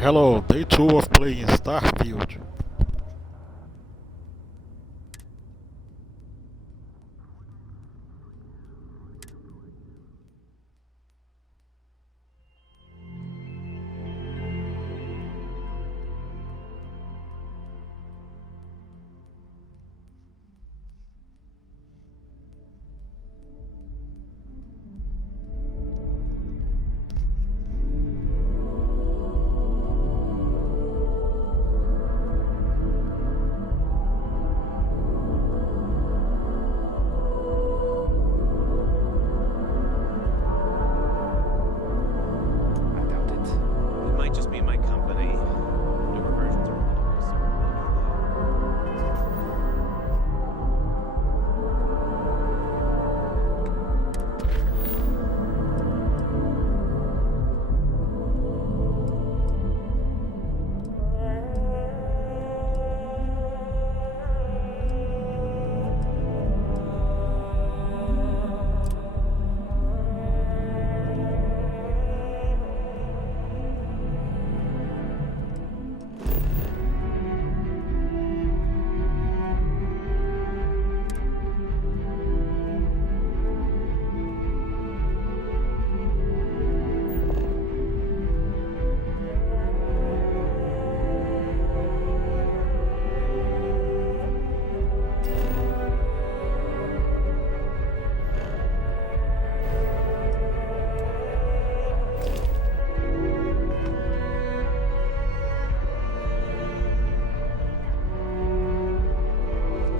Hello, day 2 of playing Starfield. I doubt it. It might just be my company. Newer versions are available, so maybe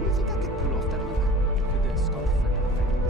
Do you think I could pull off that move for the Starfield effect?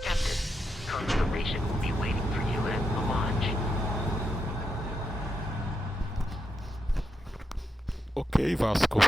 Captain, confirmation will be waiting for you at the launch. Ok, Vasco.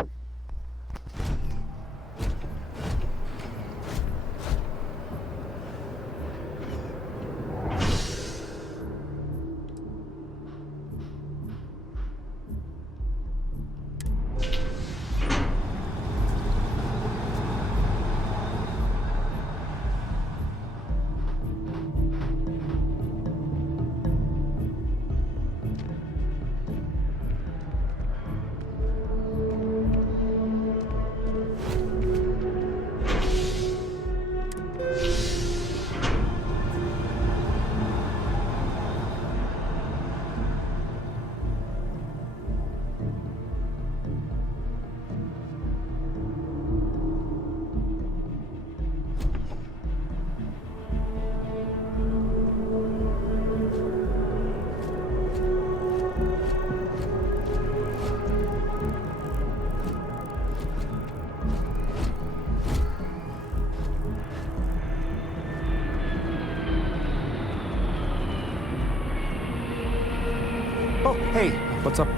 Hey, what's up?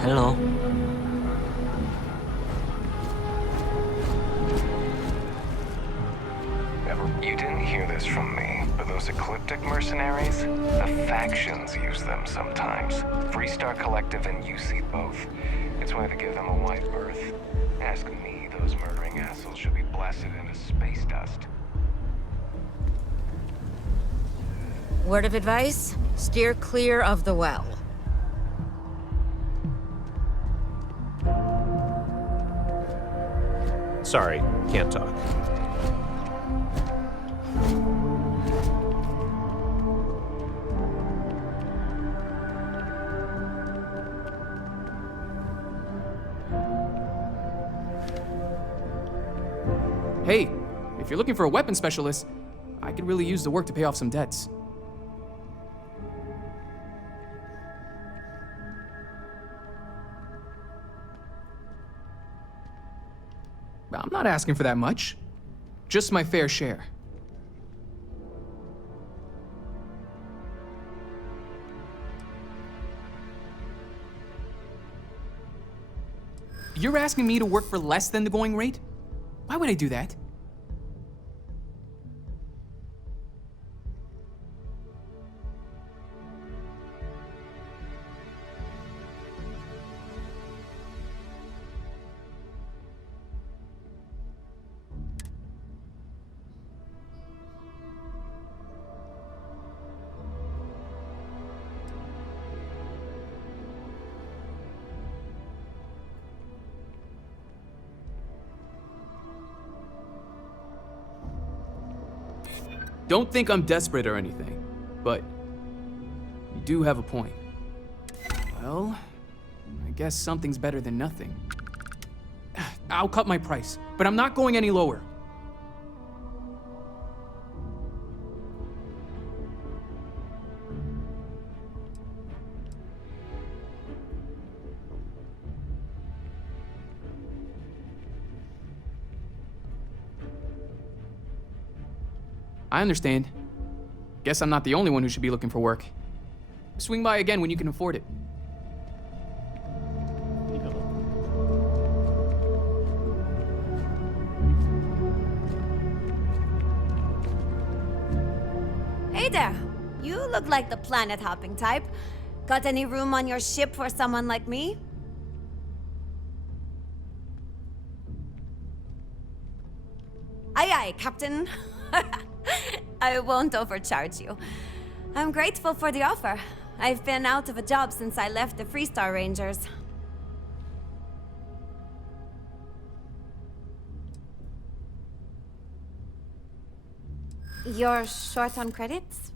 Hello. You didn't hear this from me, but those ecliptic mercenaries, the factions use them sometimes. Freestar Collective and UC both. It's why they give them a wide berth. Ask me, those murdering assholes should be blasted into space dust. Word of advice? Steer clear of the well. Sorry, can't talk. Hey, if you're looking for a weapon specialist, I could really use the work to pay off some debts. I'm not asking for that much. Just my fair share. You're asking me to work for less than the going rate? Why would I do that? Don't think I'm desperate or anything, but you do have a point. Well, I guess something's better than nothing. I'll cut my price, but I'm not going any lower. I understand. Guess I'm not the only one who should be looking for work. Swing by again when you can afford it. Hey there! You look like the planet-hopping type. Got any room on your ship for someone like me? Aye aye, Captain. I won't overcharge you. I'm grateful for the offer. I've been out of a job since I left the Freestar Rangers. You're short on credits?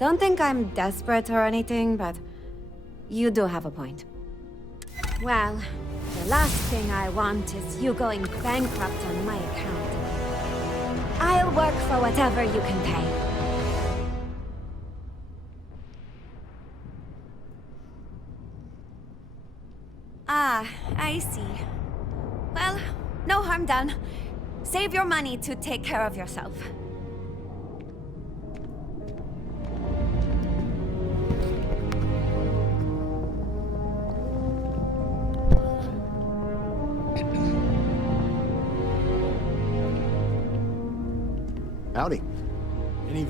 Don't think I'm desperate or anything, but you do have a point. Well, the last thing I want is you going bankrupt on my account. I'll work for whatever you can pay. Ah, I see. Well, no harm done. Save your money to take care of yourself.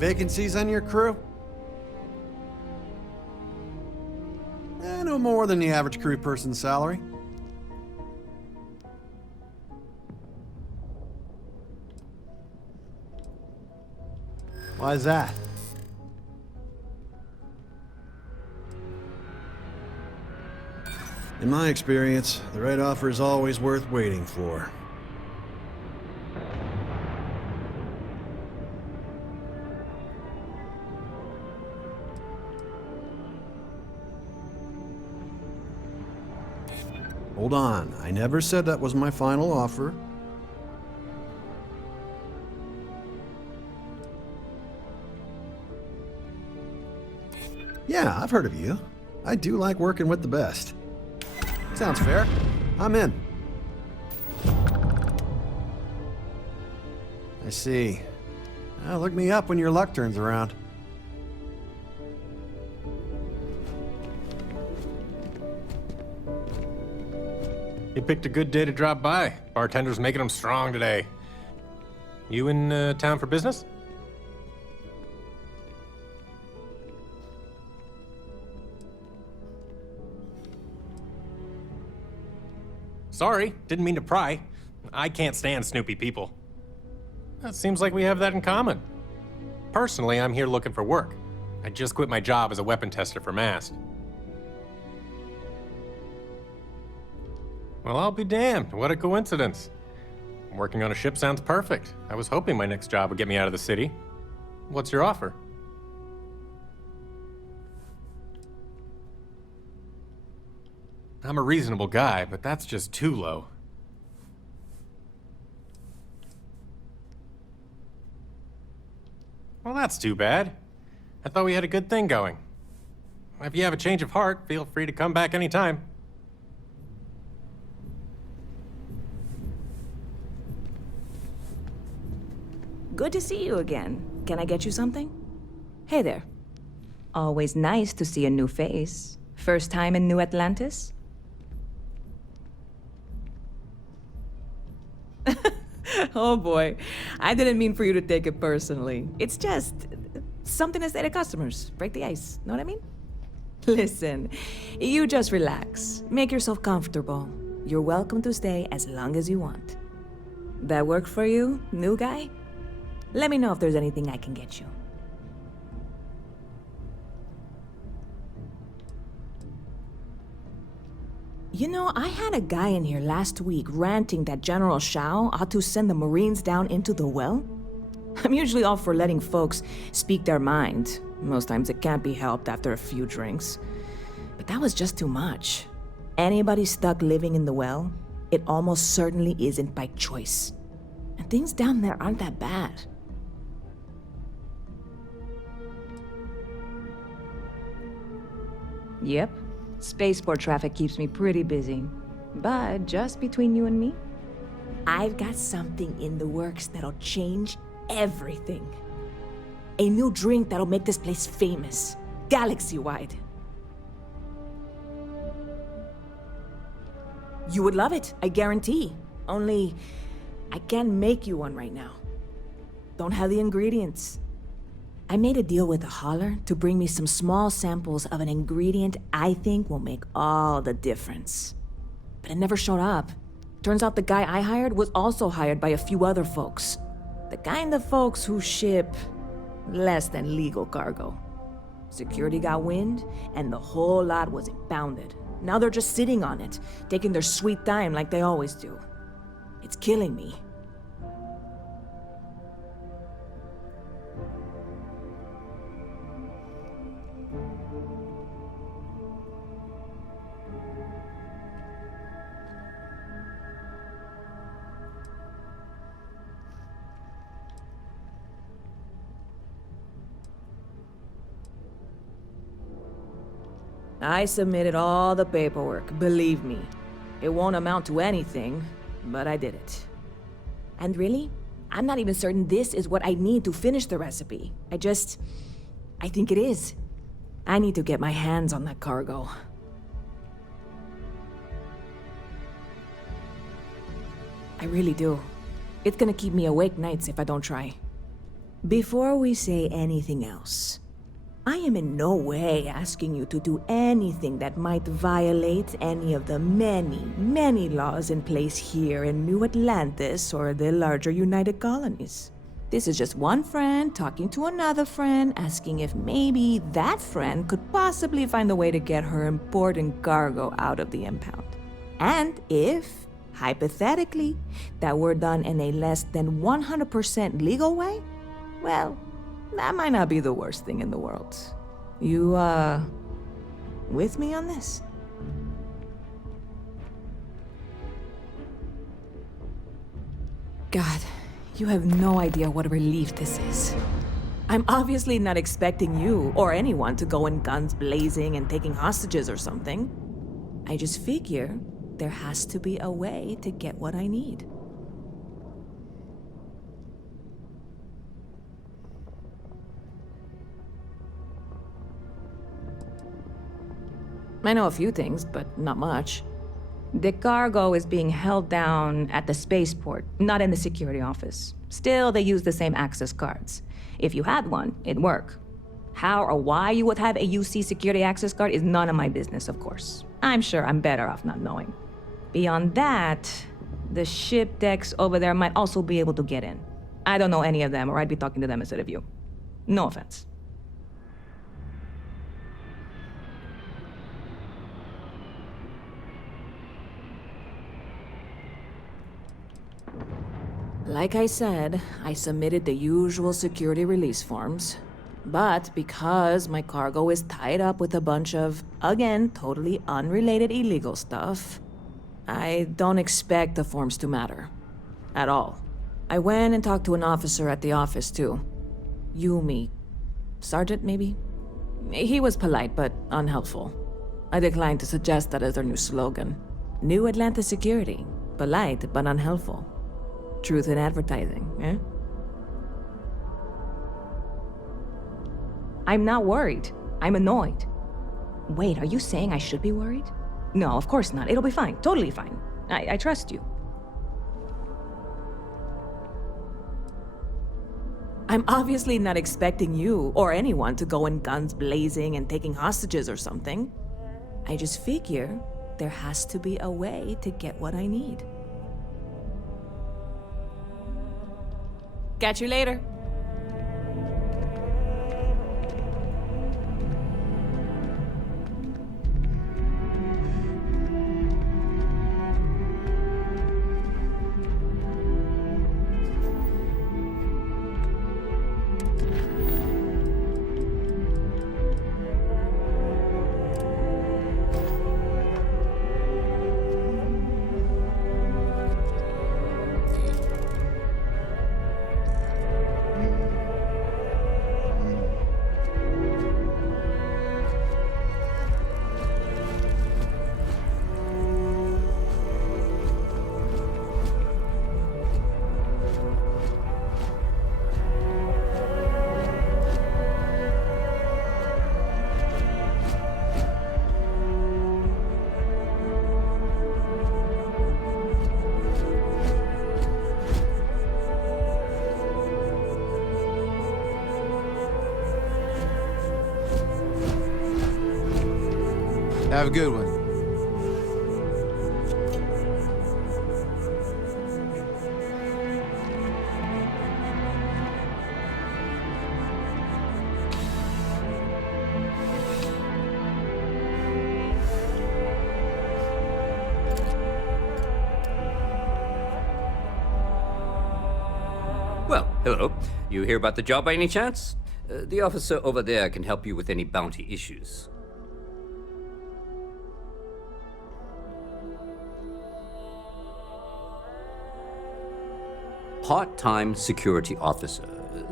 vacancies on your crew? No more than the average crew person's salary. Why is that? In my experience, the right offer is always worth waiting for. Hold on, I never said that was my final offer. Yeah, I've heard of you. I do like working with the best. Sounds fair. I'm in. I see. Well, look me up when your luck turns around. You picked a good day to drop by. Bartender's making them strong today. You in town for business? Sorry, didn't mean to pry. I can't stand snoopy people. It seems like we have that in common. Personally, I'm here looking for work. I just quit my job as a weapon tester for Mast. Well, I'll be damned. What a coincidence. Working on a ship sounds perfect. I was hoping my next job would get me out of the city. What's your offer? I'm a reasonable guy, but that's just too low. Well, that's too bad. I thought we had a good thing going. If you have a change of heart, feel free to come back anytime. Good to see you again. Can I get you something? Hey there. Always nice to see a new face. First time in New Atlantis? Oh boy, I didn't mean for you to take it personally. It's just something to say to customers. Break the ice, know what I mean? Listen, you just relax. Make yourself comfortable. You're welcome to stay as long as you want. That work for you, new guy? Let me know if there's anything I can get you. You know, I had a guy in here last week ranting that General Shao ought to send the Marines down into the well. I'm usually all for letting folks speak their mind. Most times it can't be helped after a few drinks. But that was just too much. Anybody stuck living in the well, it almost certainly isn't by choice. And things down there aren't that bad. Yep. Spaceport traffic keeps me pretty busy. But just between you and me, I've got something in the works that'll change everything. A new drink that'll make this place famous, galaxy-wide. You would love it, I guarantee. Only, I can't make you one right now. Don't have the ingredients. I made a deal with a hauler to bring me some small samples of an ingredient I think will make all the difference. But it never showed up. Turns out the guy I hired was also hired by a few other folks. The kind of folks who ship less than legal cargo. Security got wind, and the whole lot was impounded. Now they're just sitting on it, taking their sweet time like they always do. It's killing me. I submitted all the paperwork, believe me. It won't amount to anything, but I did it. And really, I'm not even certain this is what I need to finish the recipe. I think it is. I need to get my hands on that cargo. I really do. It's gonna keep me awake nights if I don't try. Before we say anything else, I am in no way asking you to do anything that might violate any of the many, many laws in place here in New Atlantis or the larger United Colonies. This is just one friend talking to another friend, asking if maybe that friend could possibly find a way to get her important cargo out of the impound. And if, hypothetically, that were done in a less than 100% legal way, well, that might not be the worst thing in the world. You, with me on this? God, you have no idea what a relief this is. I'm obviously not expecting you or anyone to go in guns blazing and taking hostages or something. I just figure there has to be a way to get what I need. I know a few things, but not much. The cargo is being held down at the spaceport, not in the security office. Still, they use the same access cards. If you had one, it'd work. How or why you would have a UC security access card is none of my business, of course. I'm sure I'm better off not knowing. Beyond that, the ship decks over there might also be able to get in. I don't know any of them, or I'd be talking to them instead of you. No offense. Like I said, I submitted the usual security release forms. But because my cargo is tied up with a bunch of, again, totally unrelated illegal stuff, I don't expect the forms to matter. At all. I went and talked to an officer at the office, too. Yumi. Sergeant, maybe? He was polite, but unhelpful. I declined to suggest that as their new slogan. New Atlanta Security. Polite, but unhelpful. Truth in advertising, eh? I'm not worried. I'm annoyed. Wait, are you saying I should be worried? No, of course not. It'll be fine. Totally fine. I trust you. I'm obviously not expecting you or anyone to go in guns blazing and taking hostages or something. I just figure there has to be a way to get what I need. Catch you later. Have a good one. Well, hello. You hear about the job by any chance? The officer over there can help you with any bounty issues. Part-time security officer.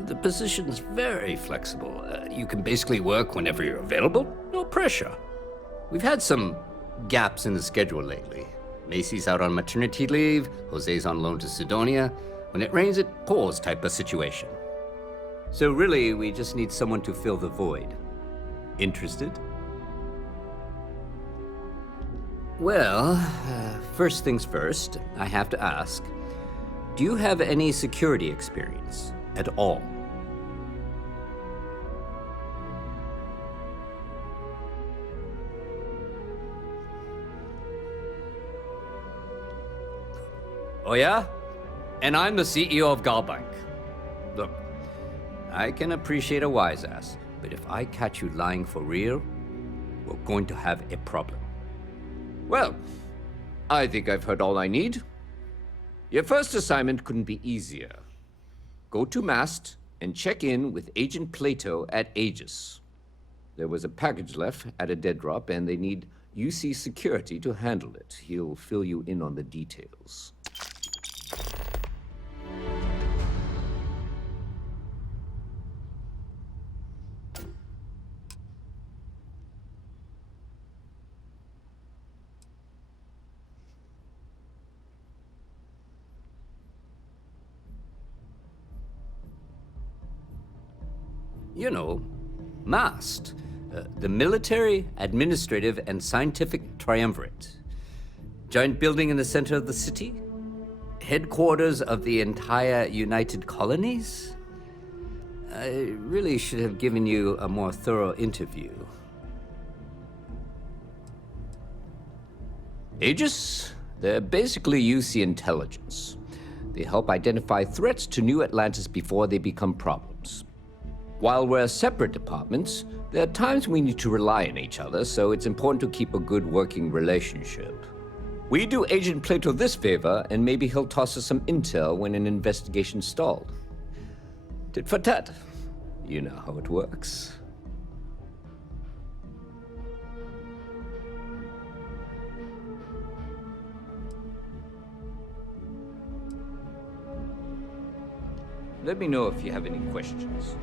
The position's very flexible. You can basically work whenever you're available. No pressure. We've had some gaps in the schedule lately. Macy's out on maternity leave, Jose's on loan to Sidonia. When it rains, it pours type of situation. So really, we just need someone to fill the void. Interested? Well, first things first, I have to ask, do you have any security experience at all? Oh, yeah? And I'm the CEO of Galbank. Look, I can appreciate a wise ass, but if I catch you lying for real, we're going to have a problem. Well, I think I've heard all I need. Your first assignment couldn't be easier. Go to Mast and check in with Agent Plato at Aegis. There was a package left at a dead drop, and they need UC security to handle it. He'll fill you in on the details. You know, MAST, the Military, Administrative, and Scientific Triumvirate. Giant building in the center of the city? Headquarters of the entire United Colonies? I really should have given you a more thorough interview. Aegis? They're basically UC intelligence. They help identify threats to New Atlantis before they become problems. While we're separate departments, there are times we need to rely on each other, so it's important to keep a good working relationship. We do Agent Plato this favor, and maybe he'll toss us some intel when an investigation stalled. Tit for tat. You know how it works. Let me know if you have any questions.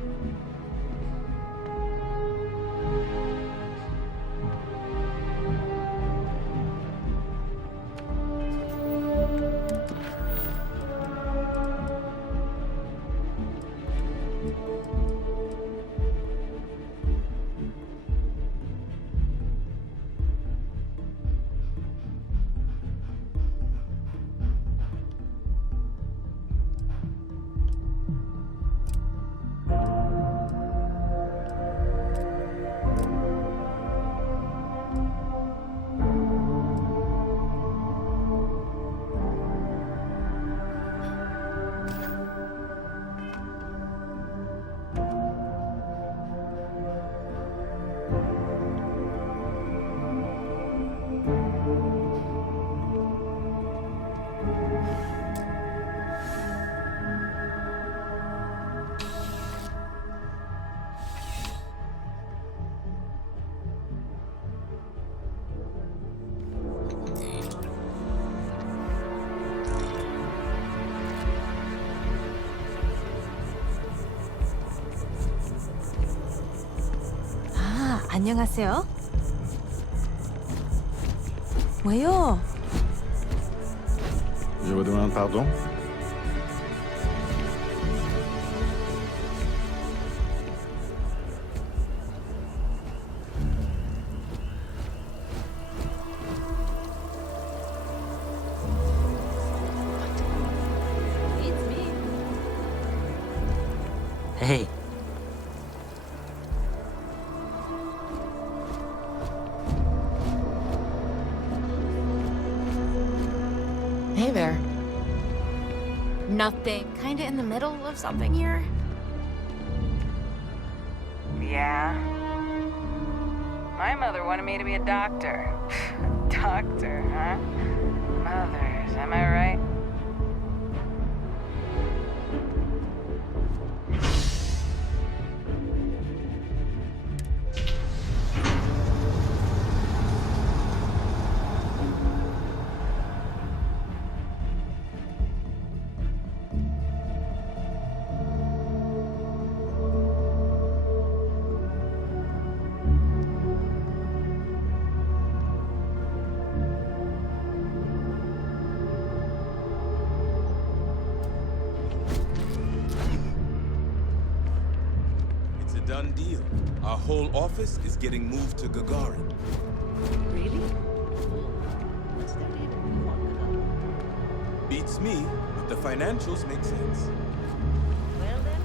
안녕하세요. 왜요? Je vous demande pardon. Hey. Hey there. Nothing. Kinda in the middle of something here? Yeah. My mother wanted me to be a doctor. Doctor, huh? Mothers, am I right? Done deal. Our whole office is getting moved to Gagarin. Really? What's that even work? Beats me, but the financials make sense. Well then,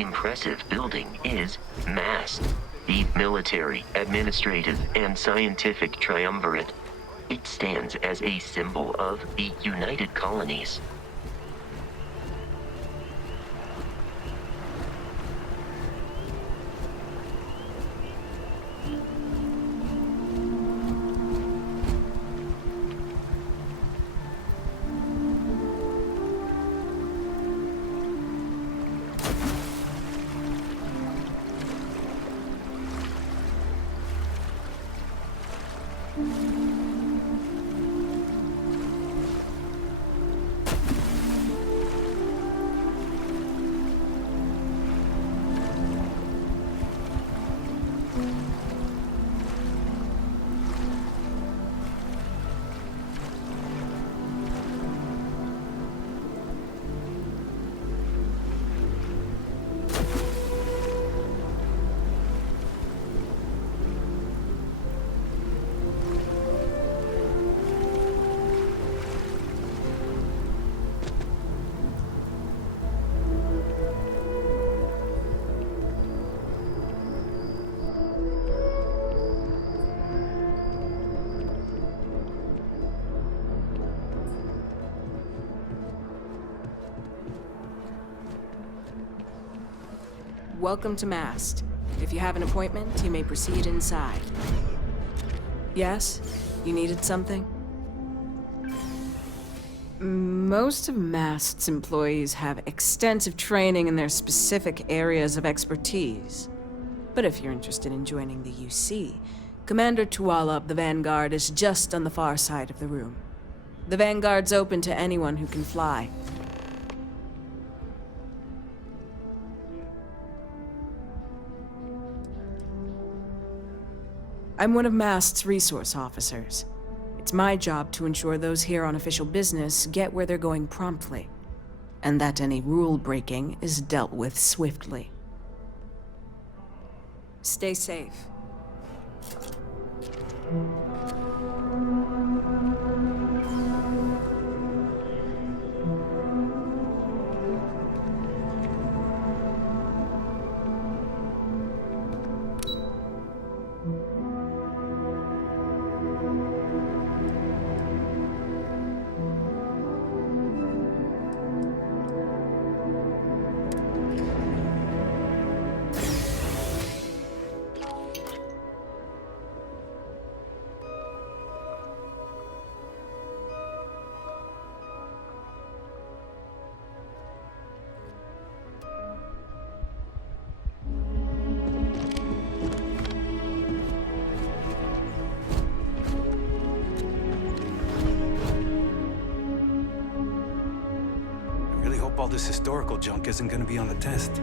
impressive building is MAST, the military, administrative, and scientific triumvirate. It stands as a symbol of the United Colonies. Welcome to MAST. If you have an appointment, you may proceed inside. Yes? You needed something? Most of MAST's employees have extensive training in their specific areas of expertise. But if you're interested in joining the UC, Commander Tuala of the Vanguard is just on the far side of the room. The Vanguard's open to anyone who can fly. I'm one of MAST's resource officers. It's my job to ensure those here on official business get where they're going promptly, and that any rule breaking is dealt with swiftly. Stay safe. All this historical junk isn't gonna be on the test.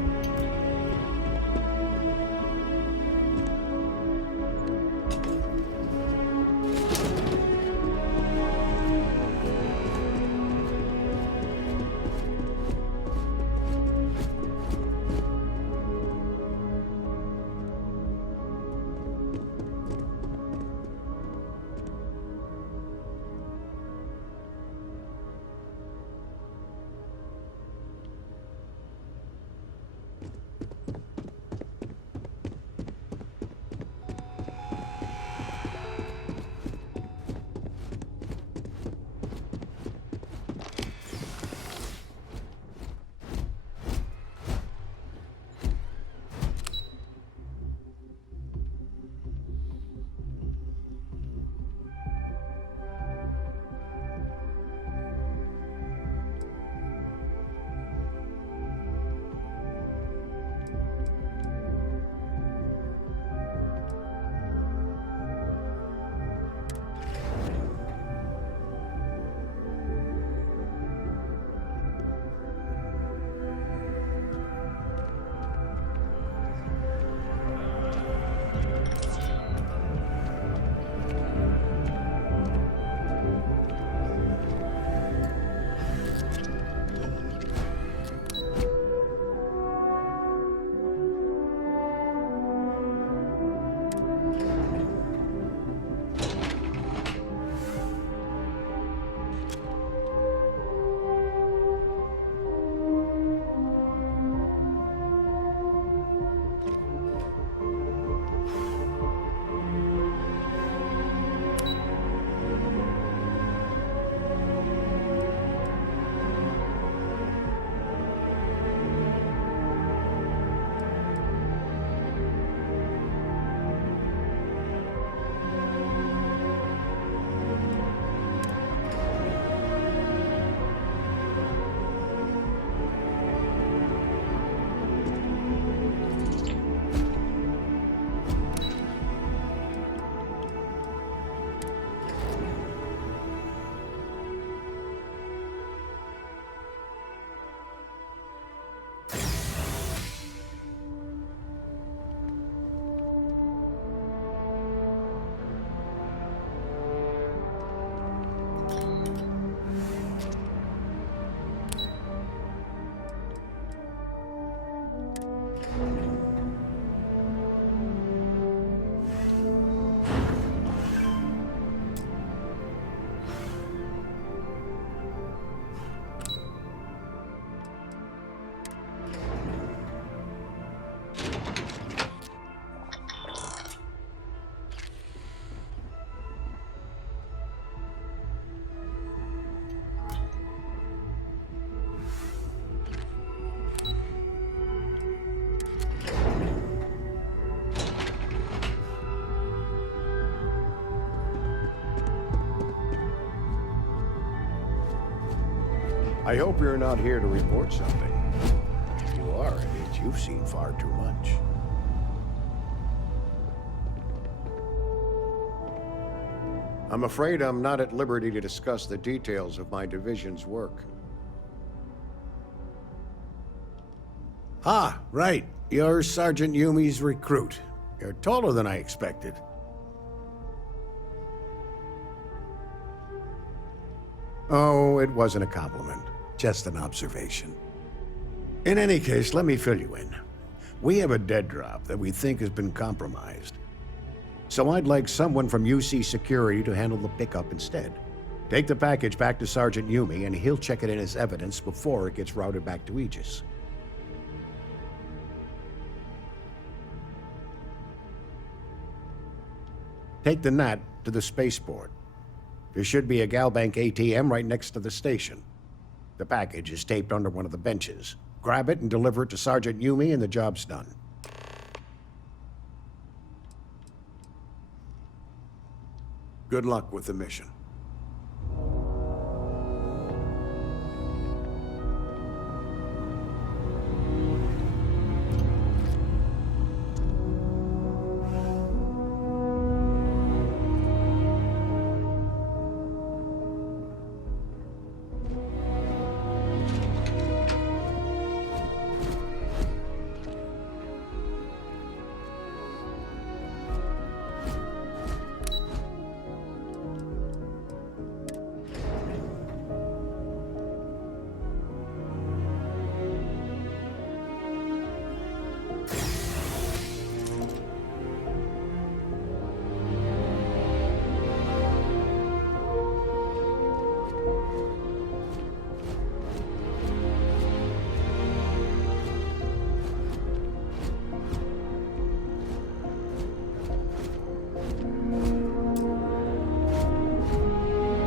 I hope you're not here to report something. If you are, it means you've seen far too much. I'm afraid I'm not at liberty to discuss the details of my division's work. Ah, right. You're Sergeant Yumi's recruit. You're taller than I expected. Oh, it wasn't a compliment. Just an observation. In any case, let me fill you in. We have a dead drop that we think has been compromised. So I'd like someone from UC Security to handle the pickup instead. Take the package back to Sergeant Yumi, and he'll check it in as evidence before it gets routed back to Aegis. Take the Nat to the spaceport. There should be a Galbank ATM right next to the station. The package is taped under one of the benches. Grab it and deliver it to Sergeant Yumi, and the job's done. Good luck with the mission.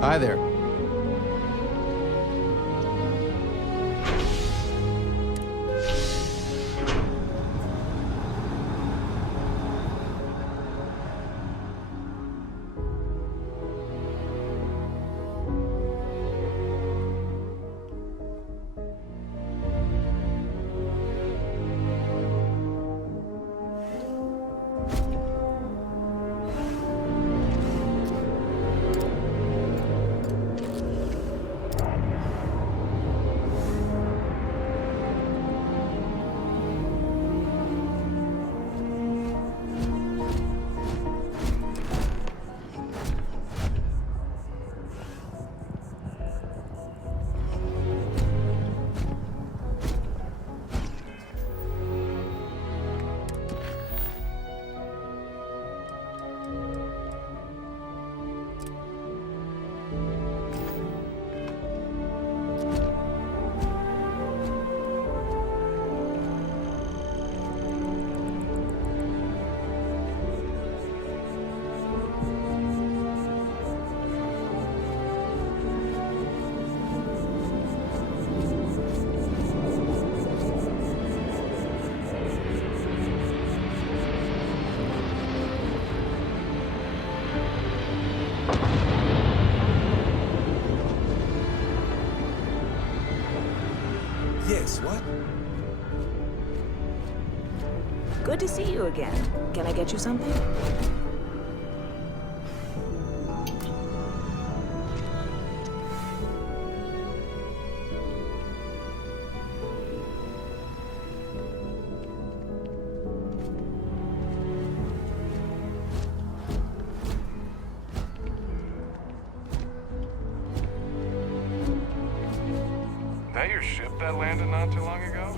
Hi there. Yes, what? Good to see you again. Can I get you something? That your ship that landed not too long ago?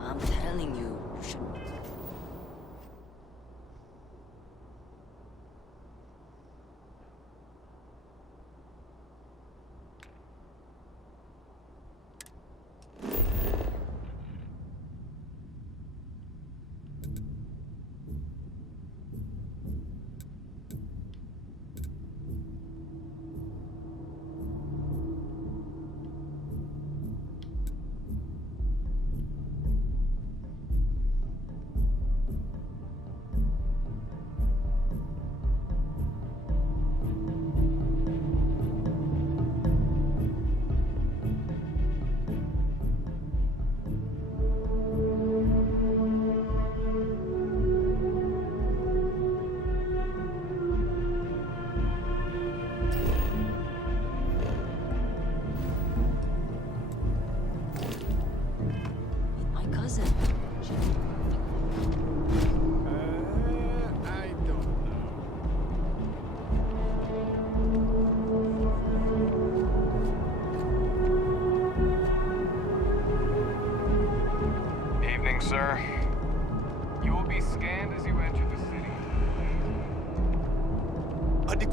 I'm telling you, you should.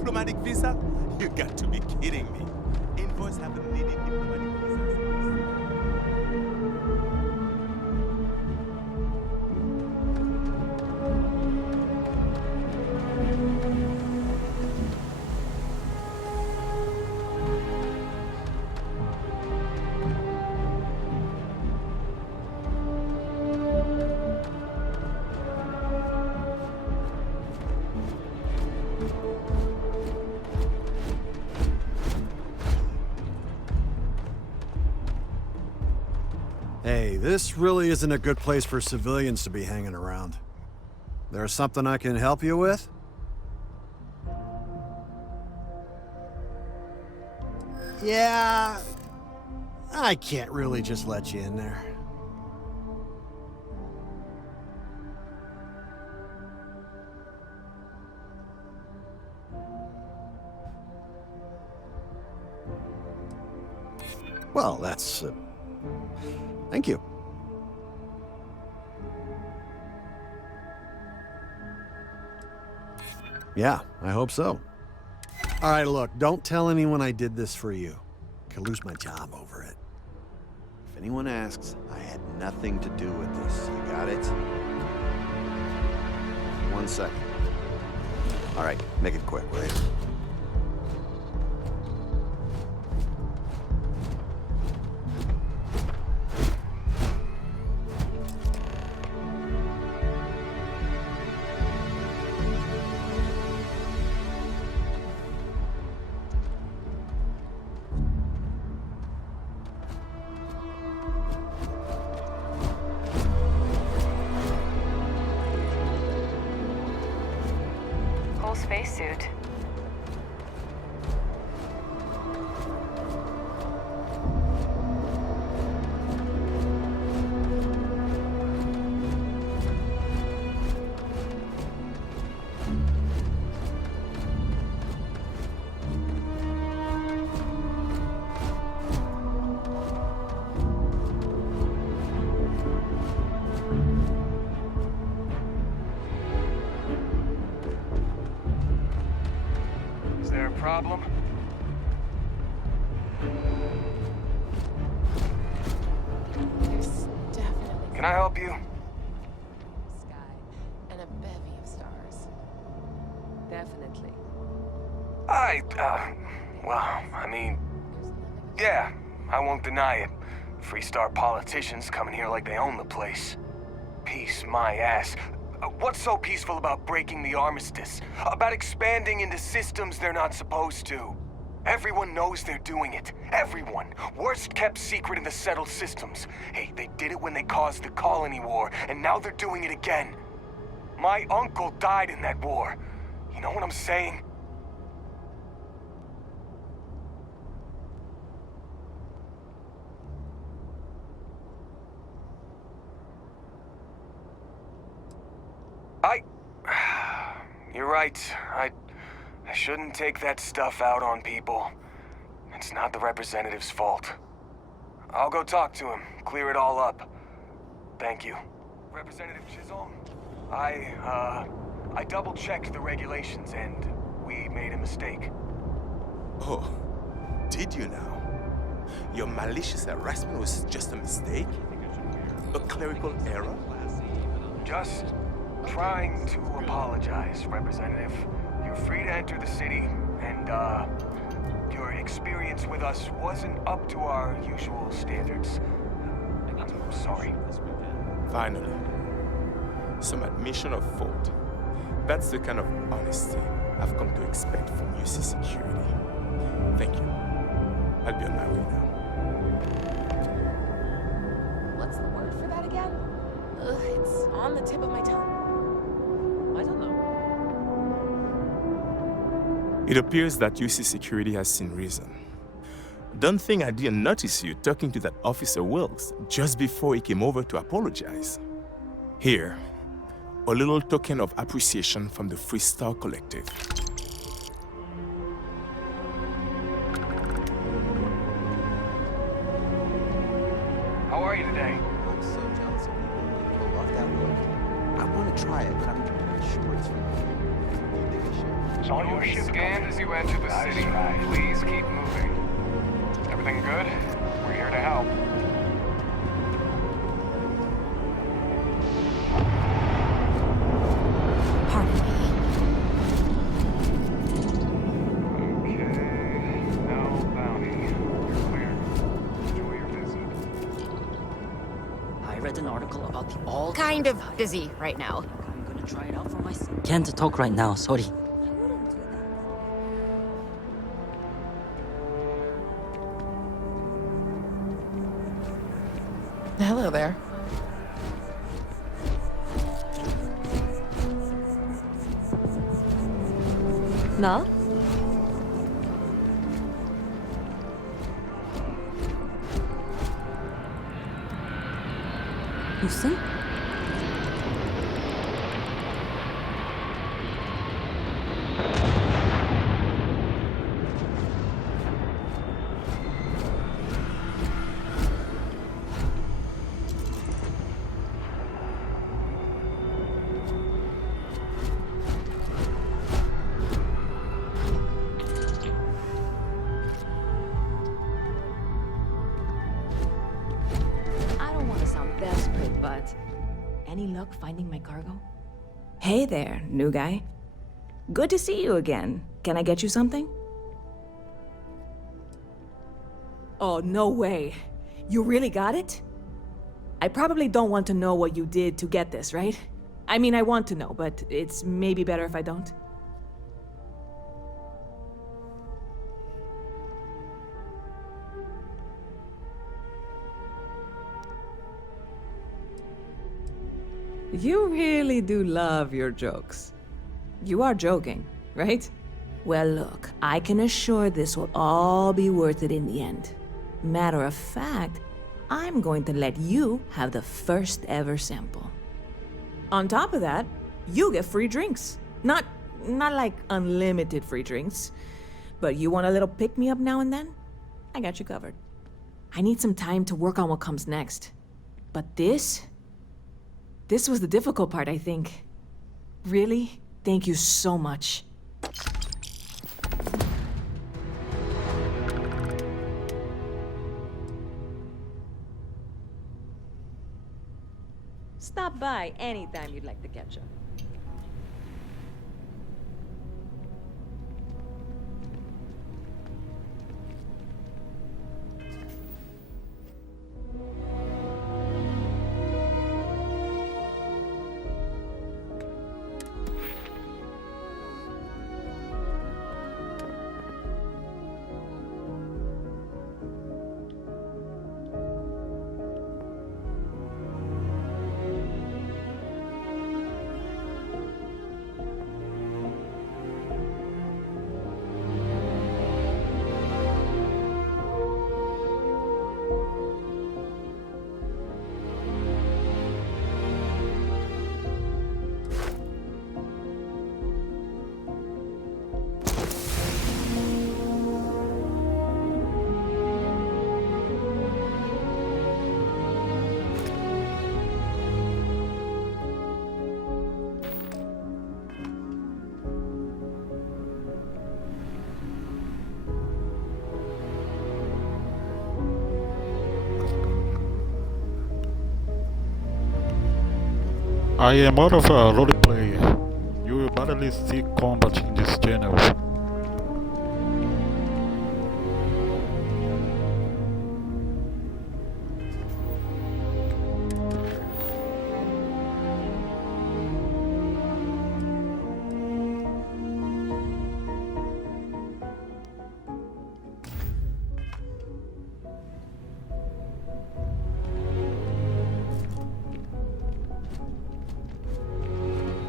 Diplomatic visa? You got to be kidding me. Envoys haven't needed diplomatic visas. Hey, this really isn't a good place for civilians to be hanging around. There's something I can help you with? Yeah, I can't really just let you in there. Well, that's... Thank you. Yeah, I hope so. All right, look, don't tell anyone I did this for you. I could lose my job over it. If anyone asks, I had nothing to do with this. You got it? 1 second. All right, make it quick, will you? Cool spacesuit. Is there a problem? There's definitely Can I help you? sky and a bevy of stars. Definitely. Yeah, I won't deny it. Freestar politicians coming here like they own the place. Peace, my ass. What's so peaceful about breaking the armistice? About expanding into systems they're not supposed to? Everyone knows they're doing it. Everyone. Worst kept secret in the settled systems. Hey, they did it when they caused the colony war, and now they're doing it again. My uncle died in that war. You know what I'm saying? You're right. I shouldn't take that stuff out on people. It's not the representative's fault. I'll go talk to him, clear it all up. Thank you. Representative Chisholm, I double-checked the regulations and we made a mistake. Oh, did you now? Your malicious harassment was just a mistake? A clerical error? Just trying to apologize, Representative. You're free to enter the city, and, your experience with us wasn't up to our usual standards. I'm sorry. Finally. Some admission of fault. That's the kind of honesty I've come to expect from UC Security. Thank you. I'll be on my way now. What's the word for that again? Ugh, it's on the tip of my tongue. I don't know. It appears that UC Security has seen reason. Don't think I didn't notice you talking to that Officer Wilkes just before he came over to apologize. Here, a little token of appreciation from the Freestar Collective. How are you today? I'm so jealous of people who pull off that look. I want to try it, but I'm pretty sure it's from On your ship scanned as you enter the city. Please keep moving. Everything good? We're here to help. Pardon me. Okay. No bounty. You're clear. Enjoy your visit. I read an article about the all. Kind of busy right now. I'm gonna try it out for myself. Can't talk right now, sorry. Hello there. No? 무슨? I don't want to sound desperate, but any luck finding my cargo? Hey there, new guy. Good to see you again. Can I get you something? Oh, no way. You really got it? I probably don't want to know what you did to get this, right? I mean, I want to know, but it's maybe better if I don't. You really do love your jokes. You are joking, right? Well, look, I can assure this will all be worth it in the end. Matter of fact, I'm going to let you have the first ever sample. On top of that, you get free drinks. Not like unlimited free drinks, but you want a little pick-me-up now and then? I got you covered. I need some time to work on what comes next. But this was the difficult part, I think. Really? Thank you so much. Stop by anytime you'd like to catch up. I am more of a role player. You will barely see combat in this channel.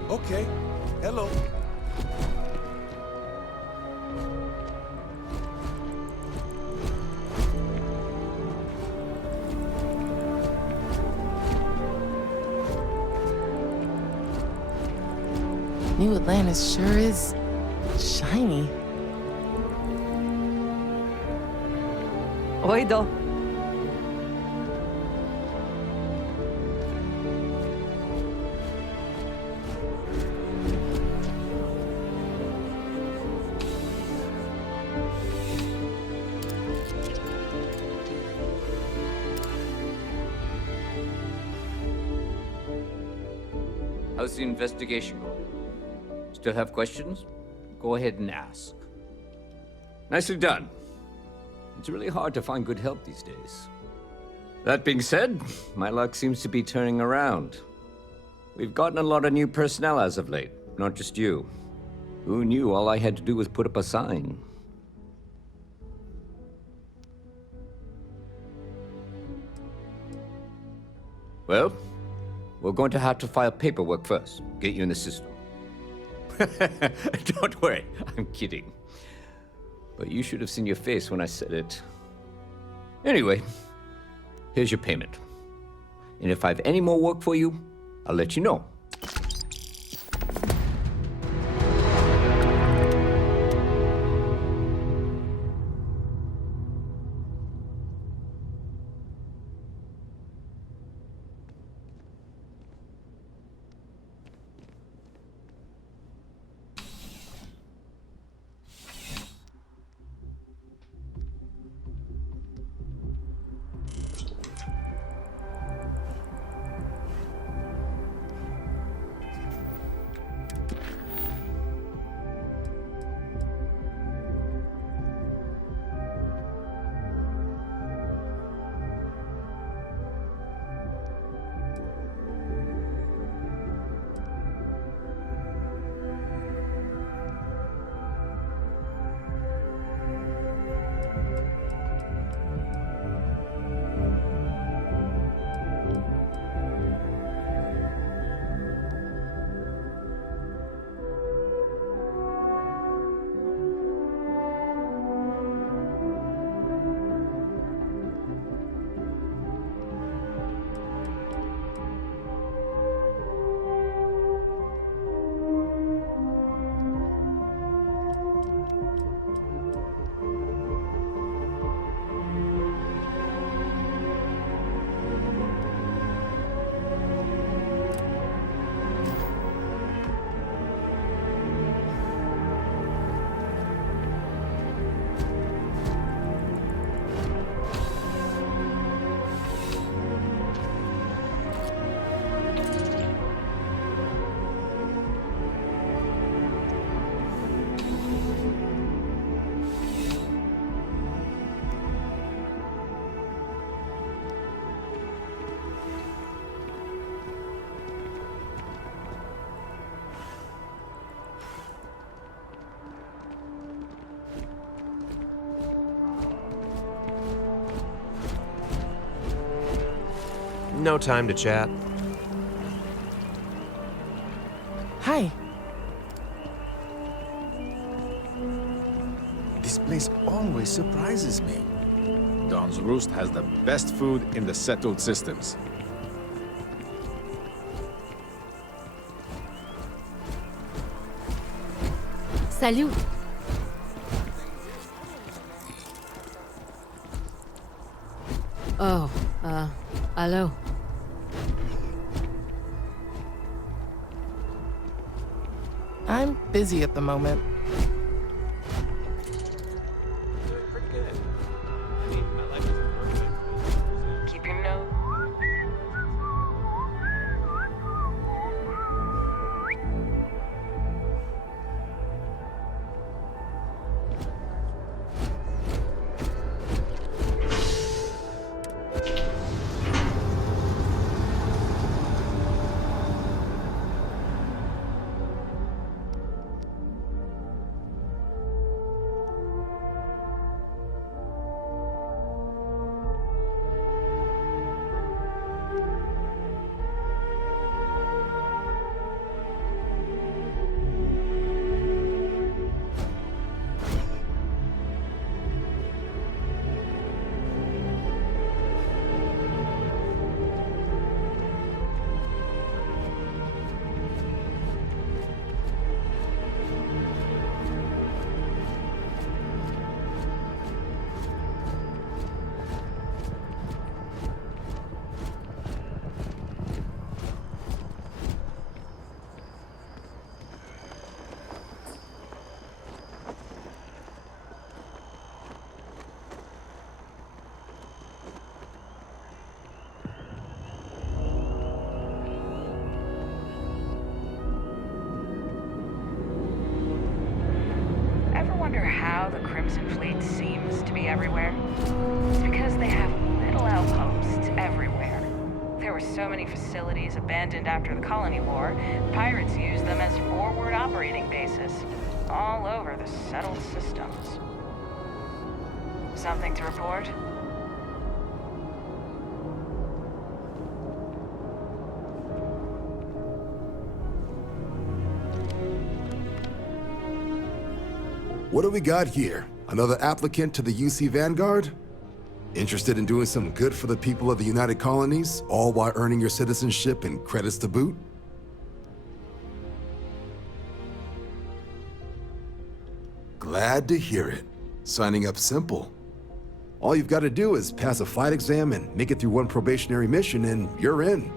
Okay. Hello. New Atlantis sure is shiny. Oido. How's the investigation going? Still have questions? Go ahead and ask. Nicely done. It's really hard to find good help these days. That being said, my luck seems to be turning around. We've gotten a lot of new personnel as of late, not just you. Who knew all I had to do was put up a sign? Well, we're going to have to file paperwork first, get you in the system. Don't worry, I'm kidding. But you should have seen your face when I said it. Anyway, here's your payment. And if I have any more work for you, I'll let you know. No time to chat. Hi. This place always surprises me. Don's Roost has the best food in the settled systems. Salut. Oh, hello. I'm busy at the moment. Pretty good. I mean, my life isn't perfect. Keep your nose. everywhere? It's because they have little outposts everywhere. There were so many facilities abandoned after the colony war, pirates used them as forward operating bases, all over the settled systems. Something to report? What do we got here? Another applicant to the UC Vanguard? Interested in doing some good for the people of the United Colonies, all while earning your citizenship and credits to boot? Glad to hear it. Signing up simple. All you've got to do is pass a flight exam and make it through one probationary mission and you're in.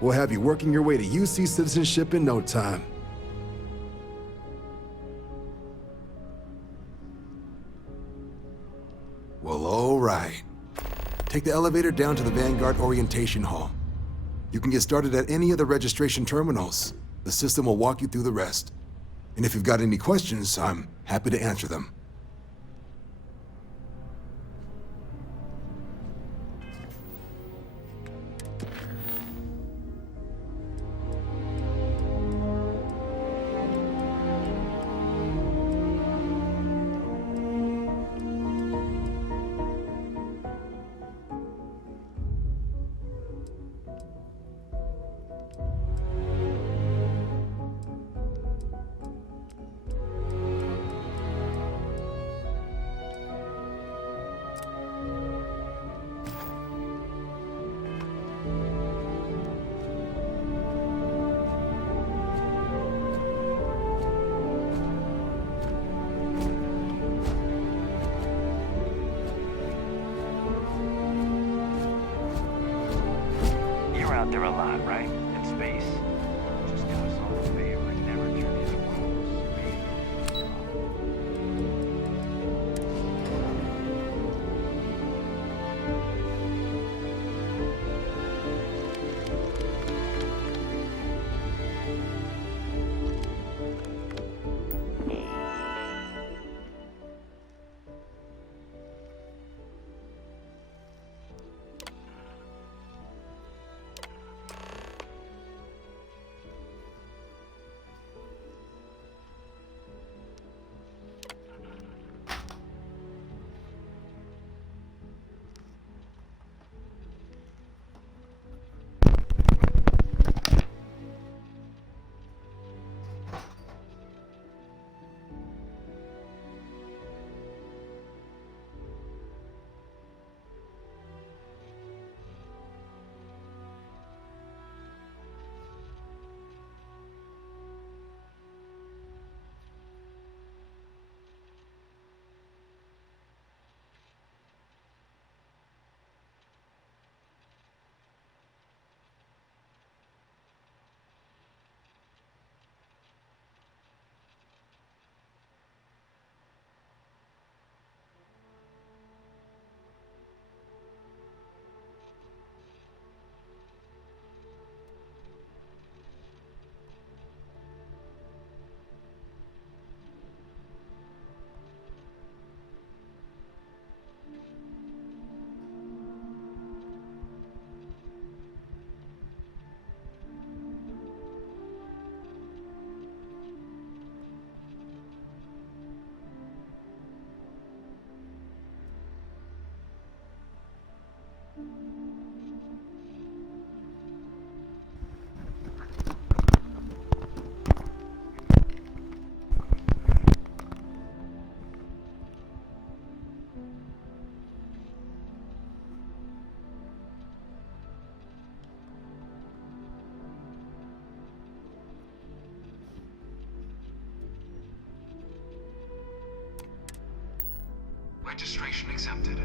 We'll have you working your way to UC citizenship in no time. Well, all right. Take the elevator down to the Vanguard Orientation Hall. You can get started at any of the registration terminals. The system will walk you through the rest. And if you've got any questions, I'm happy to answer them. You're out there a lot, right? In space? Just do us all a favor and never turn into one of those space. Registration accepted.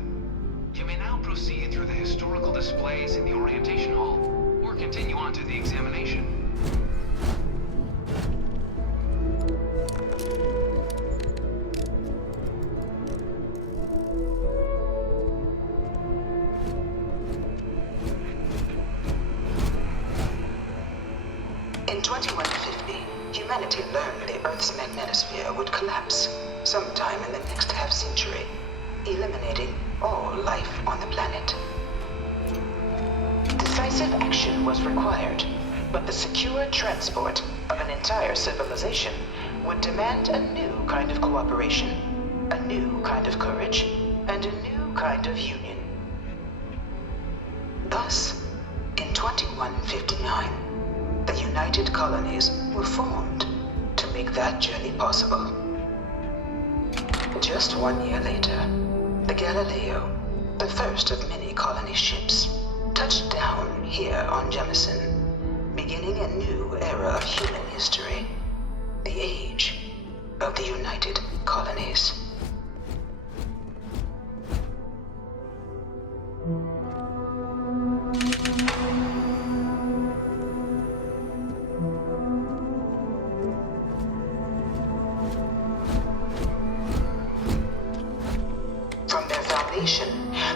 You may now proceed through the historical displays in the orientation hall, or continue on to the examination. In 2150, humanity learned the Earth's magnetosphere would collapse sometime in the next half-century. eliminating all life on the planet. Decisive action was required, but the secure transport of an entire civilization would demand a new kind of cooperation, a new kind of courage, and a new kind of union. Thus, in 2159, the United Colonies were formed to make that journey possible. Just 1 year later, the Galileo, the first of many colony ships, touched down here on Jemison, beginning a new era of human history, the age of the United Colonies. From their foundation,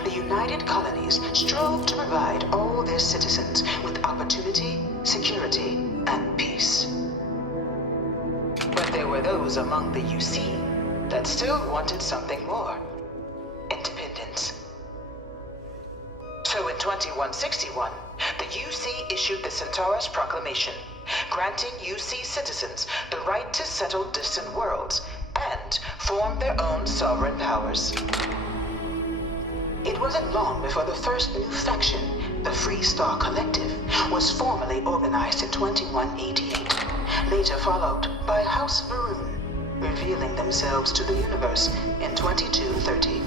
the United Colonies strove to provide all their citizens with opportunity, security, and peace. But there were those among the UC that still wanted something more: independence. So in 2161, the UC issued the Centaurus Proclamation, granting UC citizens the right to settle distant worlds and form their own sovereign powers. It wasn't long before the first new faction, the Free Star Collective, was formally organized in 2188, later followed by House Varun, revealing themselves to the universe in 2230.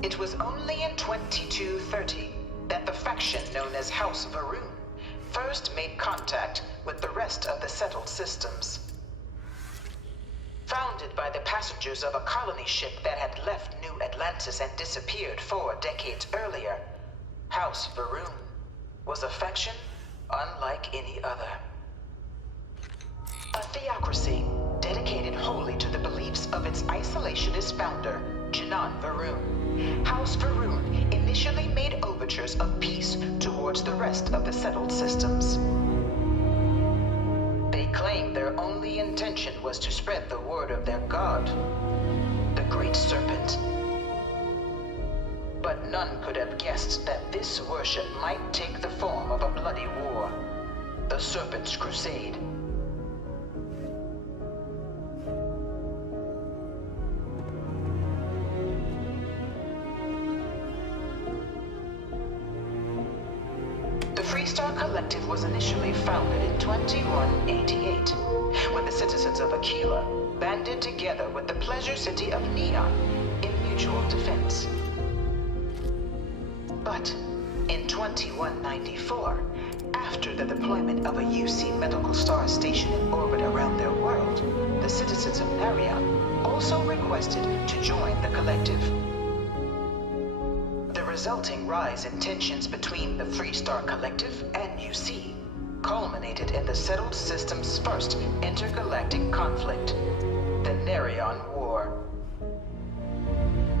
It was only in 2230 that the faction known as House Varun first made contact with the rest of the settled systems. Founded by the passengers of a colony ship that had left New Atlantis and disappeared 4 decades earlier, House Varun was a faction unlike any other. A theocracy dedicated wholly to the beliefs of its isolationist founder, Janan Varun. House Varun initially made overtures of peace towards the rest of the settled systems. They claimed their only intention was to spread the word of their god, the Great Serpent. But none could have guessed that this worship might take the form of a bloody war, the Serpent's Crusade. The Freestar Collective was initially founded in 2188, when the citizens of Aquila banded together with the Pleasure City of Neon in mutual defense. But in 2194, after the deployment of a UC medical star station in orbit around their world, the citizens of Narion also requested to join the collective. The resulting rise in tensions between the Freestar Collective and UC culminated in the settled system's first intergalactic conflict, the Narion War.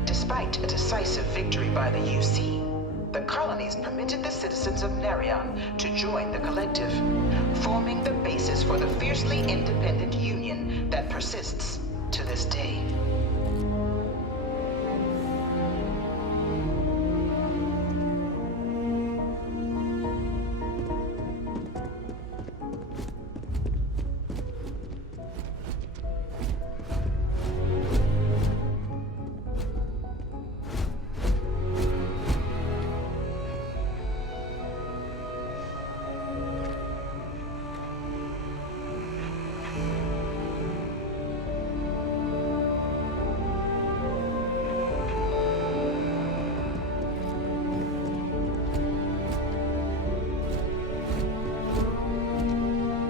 Despite a decisive victory by the UC, the colonies permitted the citizens of Narion to join the collective, forming the basis for the fiercely independent union that persists to this day.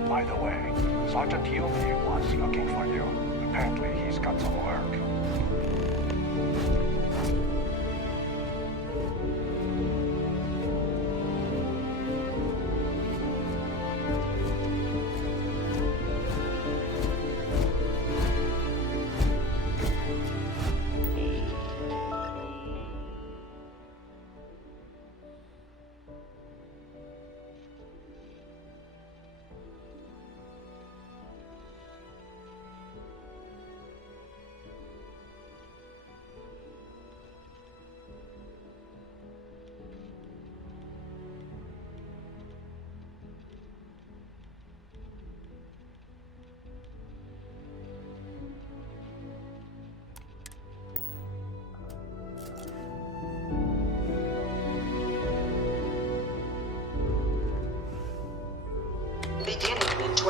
By the way, Sergeant Yumi was looking for you. Apparently he's got some work.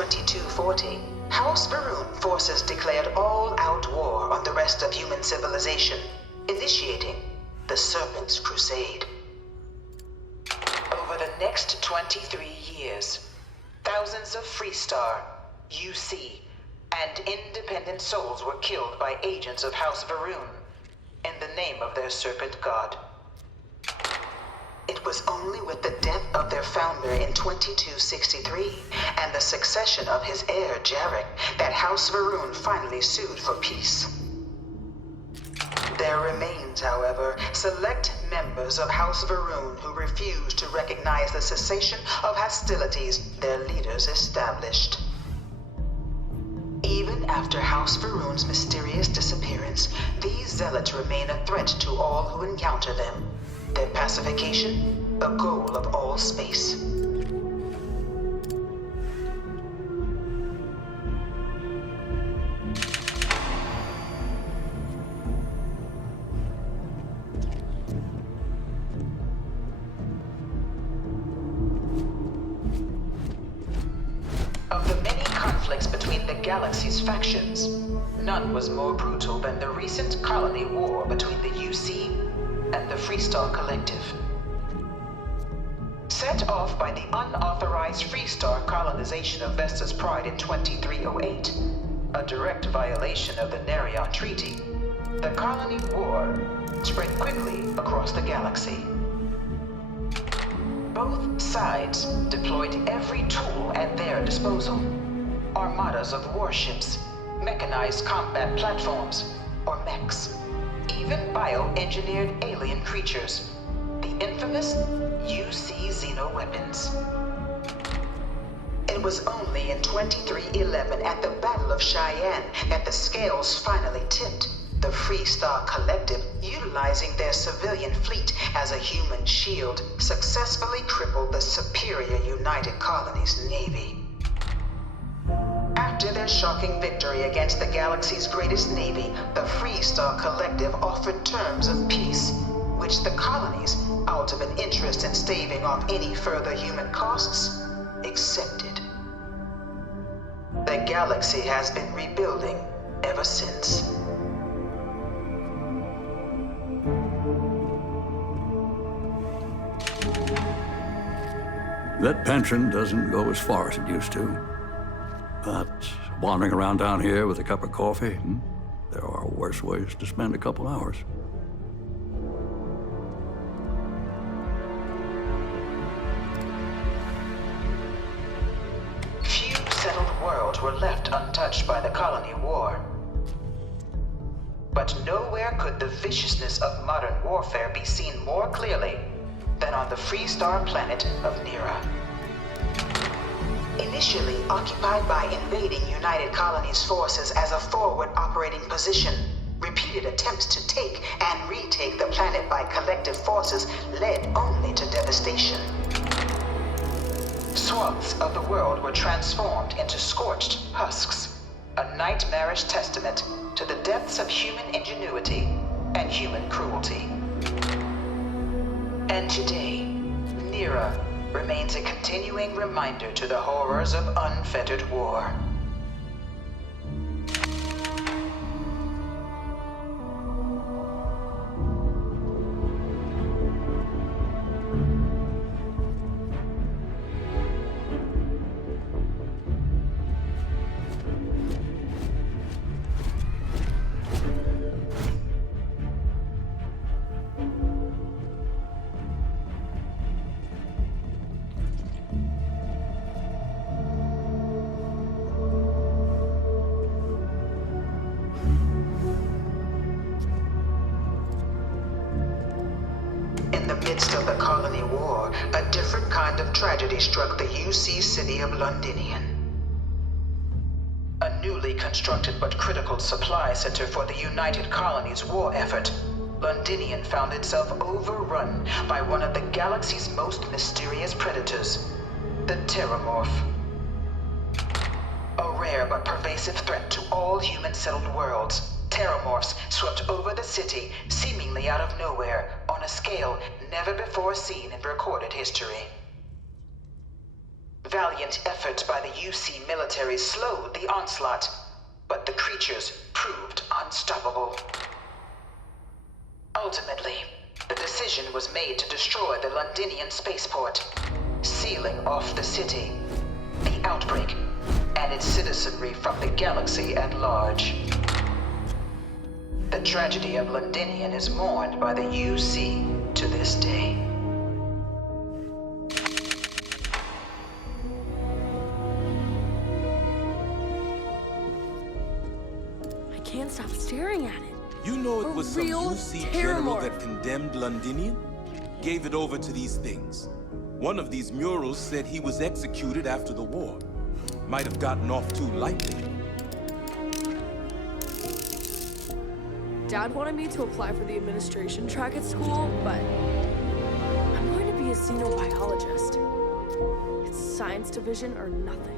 2240, House Varun forces declared all-out war on the rest of human civilization, initiating the Serpent's Crusade. Over the next 23 years, thousands of Freestar, UC, and independent souls were killed by agents of House Varun in the name of their serpent god. It was only with the death of their founder in 2263 and the succession of his heir, Jarek, that House Varun finally sued for peace. There remains, however, select members of House Varun who refuse to recognize the cessation of hostilities their leaders established. Even after House Varun's mysterious disappearance, these zealots remain a threat to all who encounter them. Their pacification, a goal of all space. Of the many conflicts between the galaxy's factions, none was more brutal than the recent colony war between the UC and the Freestar Collective. Set off by the unauthorized Freestar colonization of Vesta's Pride in 2308, a direct violation of the Nerion Treaty, the colony war spread quickly across the galaxy. Both sides deployed every tool at their disposal. Armadas of warships, mechanized combat platforms, or mechs. Even bioengineered alien creatures. The infamous UC xeno-weapons. It was only in 2311 at the Battle of Cheyenne that the scales finally tipped. The Freestar Collective, utilizing their civilian fleet as a human shield, successfully crippled the superior United Colonies Navy. After their shocking victory against the galaxy's greatest navy, the Freestar Collective offered terms of peace, which the colonies, out of an interest in staving off any further human costs, accepted. The galaxy has been rebuilding ever since. That pension doesn't go as far as it used to. But wandering around down here with a cup of coffee, there are worse ways to spend a couple hours. Few settled worlds were left untouched by the colony war. But nowhere could the viciousness of modern warfare be seen more clearly than on the Freestar planet of Nira. Initially occupied by invading United Colonies forces as a forward operating position, repeated attempts to take and retake the planet by collective forces led only to devastation. Swaths of the world were transformed into scorched husks, a nightmarish testament to the depths of human ingenuity and human cruelty. And today, Nira remains a continuing reminder to the horrors of unfettered war. midst of the colony war, a different kind of tragedy struck the UC city of Londinian. A newly constructed but critical supply center for the United Colonies' war effort, Londinian found itself overrun by one of the galaxy's most mysterious predators, the Terramorph. A rare but pervasive threat to all human-settled worlds, Terramorphs swept over the city, seemingly out of nowhere, on a scale never before seen in recorded history. Valiant efforts by the UC military slowed the onslaught, but the creatures proved unstoppable. Ultimately, the decision was made to destroy the Londinian spaceport, sealing off the city, the outbreak, and its citizenry from the galaxy at large. The tragedy of Londinian is mourned by the UC to this day. I can't stop staring at it. You know it was some real UC terror general lord. that condemned Londinian? Gave it over to these things. One of these murals said he was executed after the war. Might have gotten off too lightly. Dad wanted me to apply for the administration track at school, but I'm going to be a xenobiologist. It's science division or nothing.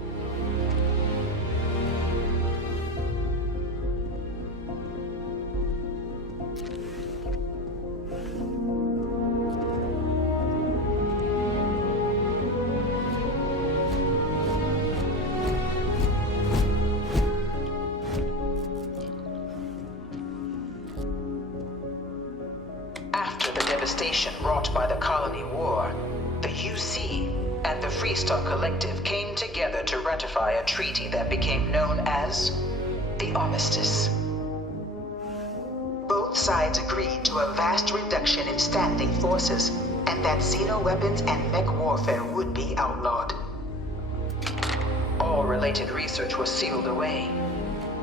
After the devastation wrought by the Colony War, the UC and the Freestar Collective came together to ratify a treaty that became known as the Armistice. Both sides agreed to a vast reduction in standing forces, and that xeno-weapons and mech warfare would be outlawed. All related research was sealed away,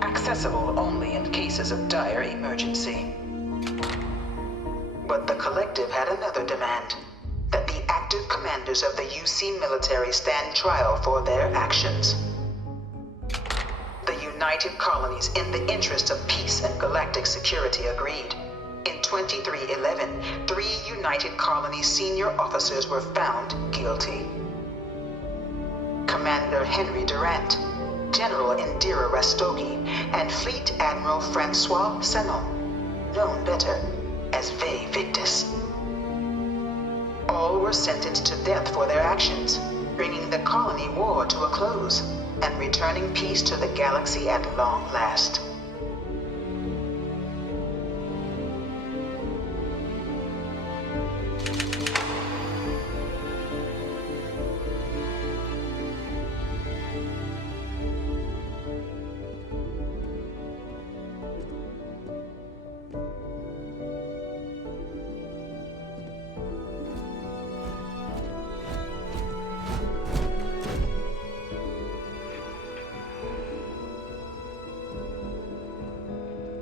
accessible only in cases of dire emergency. But the Collective had another demand, that the active commanders of the UC military stand trial for their actions. The United Colonies, in the interest of peace and galactic security, agreed. In 2311, 3 United Colonies senior officers were found guilty. Commander Henry Durant, General Indira Rastogi, and Fleet Admiral Francois Sanon, known better as Ve Victus. All were sentenced to death for their actions, bringing the colony war to a close and returning peace to the galaxy at long last.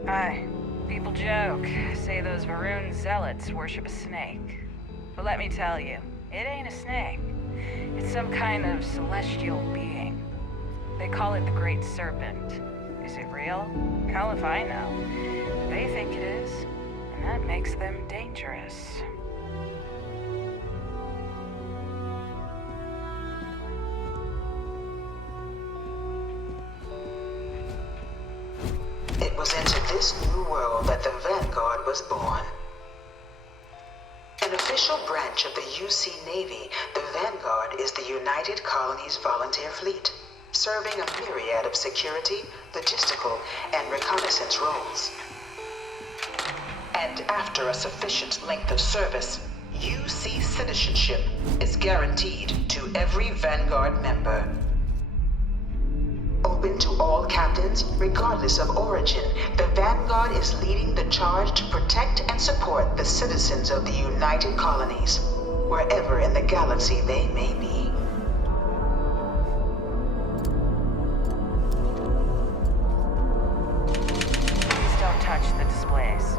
Aye. People joke, say those Varun zealots worship a snake. But let me tell you, it ain't a snake. It's some kind of celestial being. They call it the Great Serpent. Is it real? Hell if I know. They think it is, and that makes them dangerous. It was into this new world that the Vanguard was born. An official branch of the UC Navy, the Vanguard is the United Colonies Volunteer Fleet, serving a myriad of security, logistical, and reconnaissance roles. And after a sufficient length of service, UC citizenship is guaranteed to every Vanguard member. Open to all captains, regardless of origin, the Vanguard is leading the charge to protect and support the citizens of the United Colonies, wherever in the galaxy they may be. Please don't touch the displays.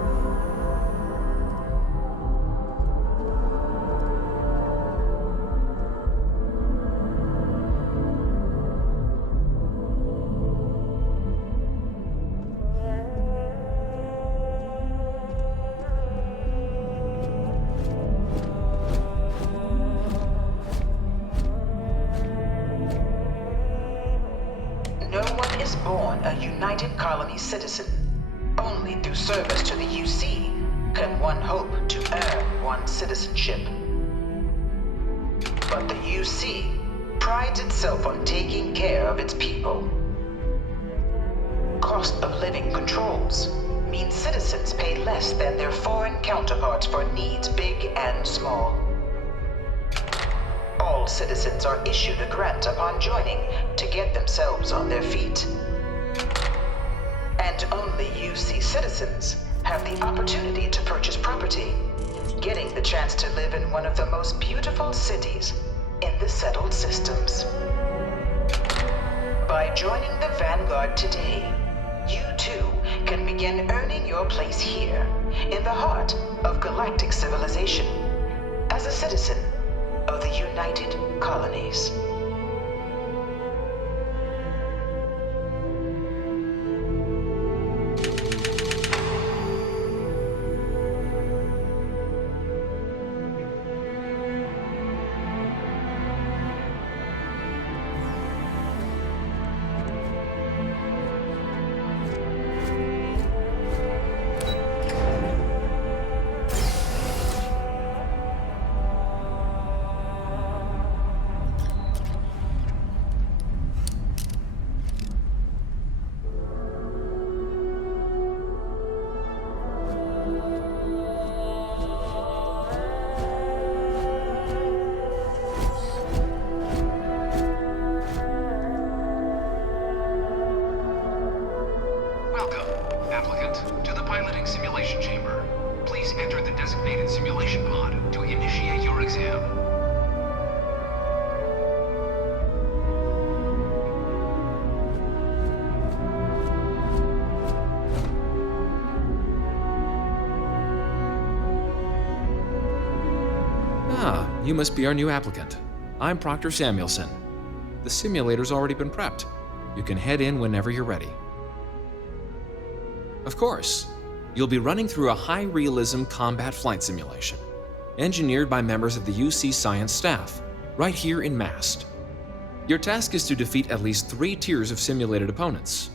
No one is born a United Colony citizen. Only through service to the UC can one hope to earn one's citizenship. But the UC prides itself on taking care of its people. Cost of living controls means citizens pay less than their foreign counterparts for needs big and small. All citizens are issued a grant upon joining to get themselves on their feet. And only UC citizens have the opportunity to purchase property, getting the chance to live in one of the most beautiful cities in the settled systems. By joining the Vanguard today, you too can begin earning your place here, in the heart of galactic civilization, as a citizen of the United Colonies. You must be our new applicant. I'm Proctor Samuelson. The simulator's already been prepped. You can head in whenever you're ready. Of course, you'll be running through a high-realism combat flight simulation, engineered by members of the UC science staff, right here in MAST. Your task is to defeat at least 3 tiers of simulated opponents.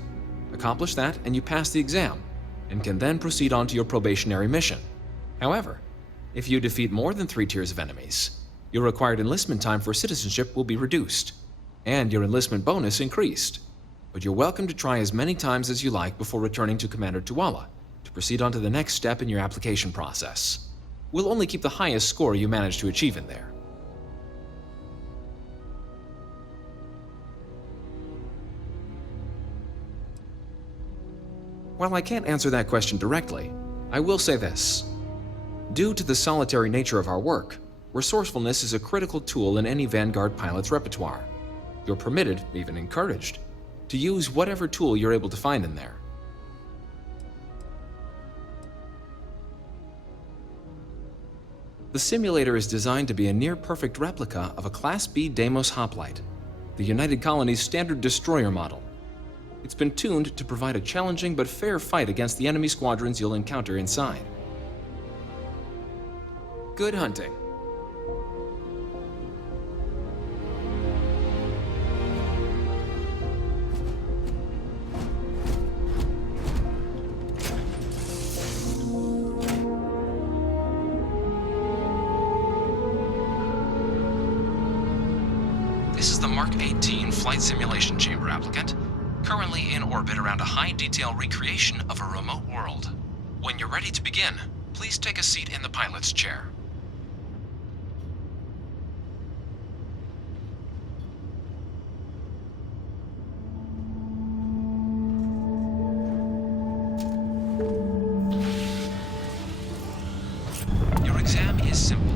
Accomplish that and you pass the exam, and can then proceed on to your probationary mission. However, if you defeat more than 3 tiers of enemies, your required enlistment time for citizenship will be reduced, and your enlistment bonus increased. But you're welcome to try as many times as you like before returning to Commander Tuala to proceed on to the next step in your application process. We'll only keep the highest score you manage to achieve in there. While I can't answer that question directly, I will say this. Due to the solitary nature of our work, resourcefulness is a critical tool in any Vanguard pilot's repertoire. You're permitted, even encouraged, to use whatever tool you're able to find in there. The simulator is designed to be a near-perfect replica of a Class B Deimos hoplite, the United Colony's standard destroyer model. It's been tuned to provide a challenging but fair fight against the enemy squadrons you'll encounter inside. Good hunting. This is the Mark 18 Flight Simulation Chamber applicant, currently in orbit around a high-detail recreation of a remote world. When you're ready to begin, please take a seat in the pilot's chair. Your exam is simple.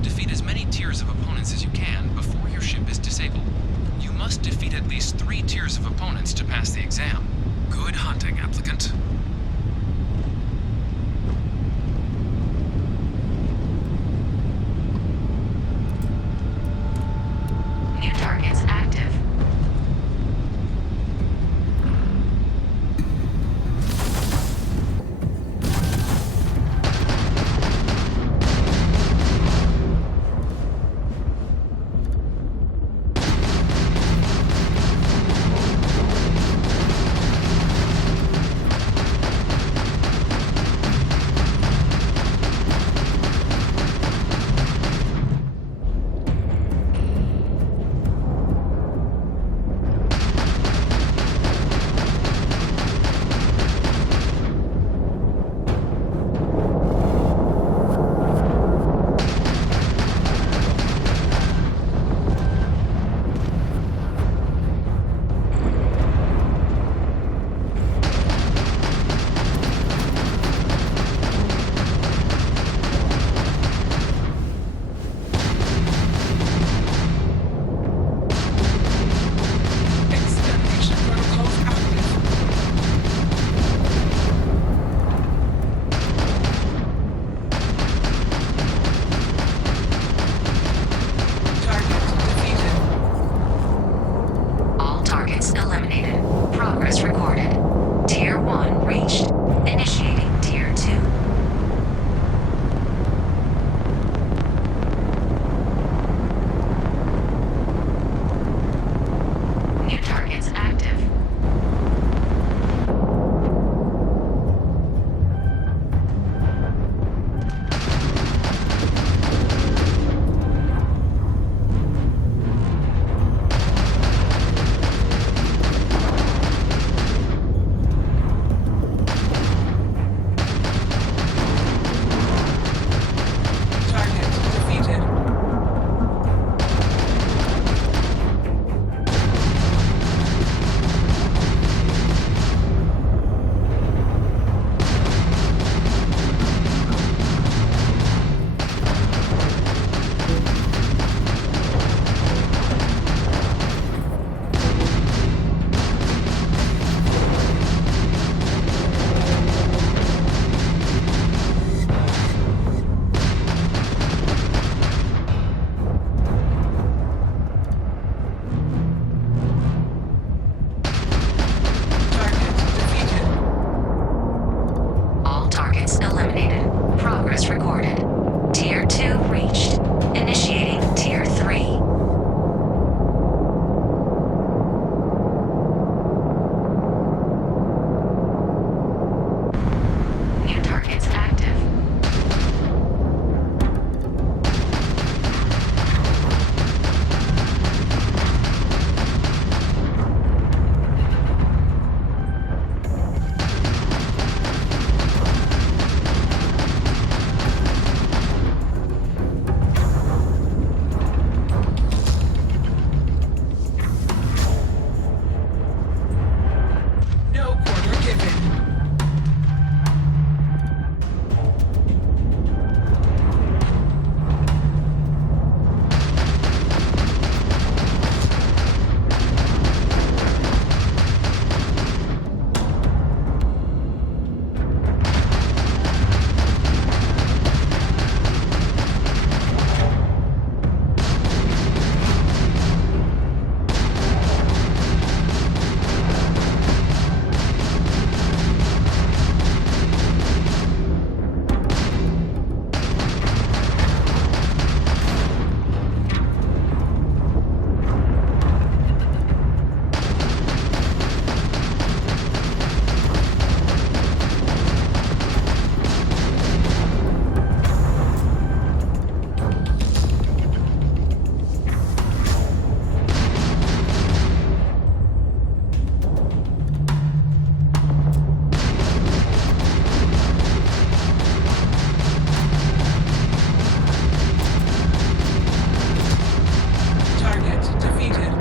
Defeat as many tiers of opponents as you can before your ship is disabled. You must defeat at least 3 tiers of opponents to pass the exam. Good hunting, applicant. New targets active. Progress recorded. Tier 2 reached. Initiating Tier 3. New targets active. No quarter given. Target defeated.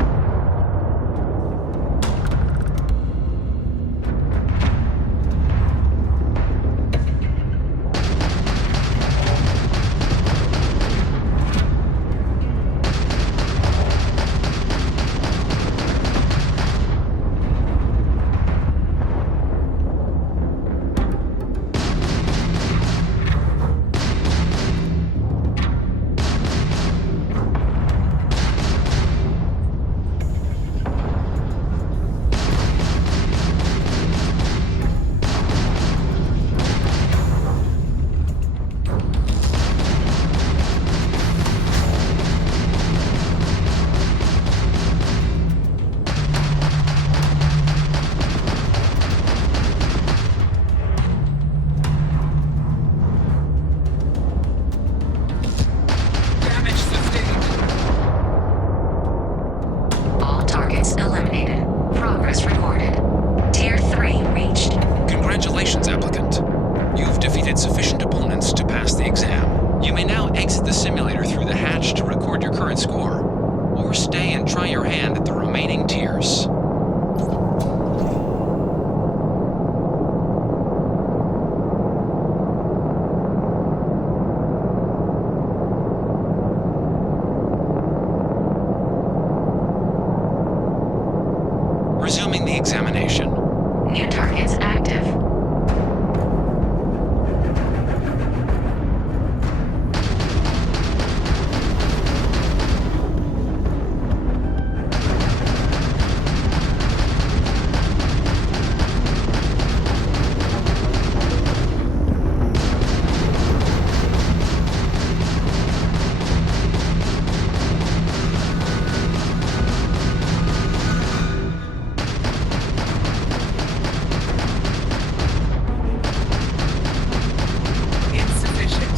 Damage sustained. All targets eliminated. Progress recorded. Tier 3 reached. Congratulations, applicant. You've defeated sufficient opponents to pass the exam. You may now exit the simulator through the hatch to record your current score, or stay and try your hand at the remaining tiers. Resuming the examination. New targets active. Insufficient.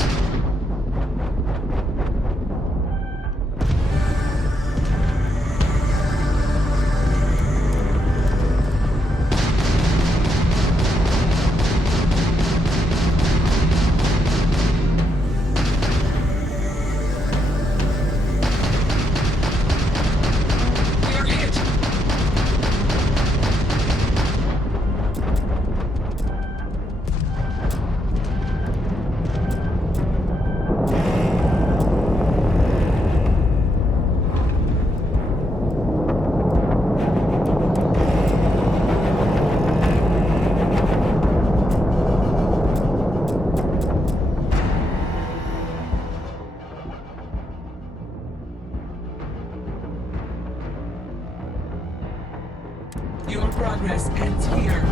We're hit. Your progress ends here.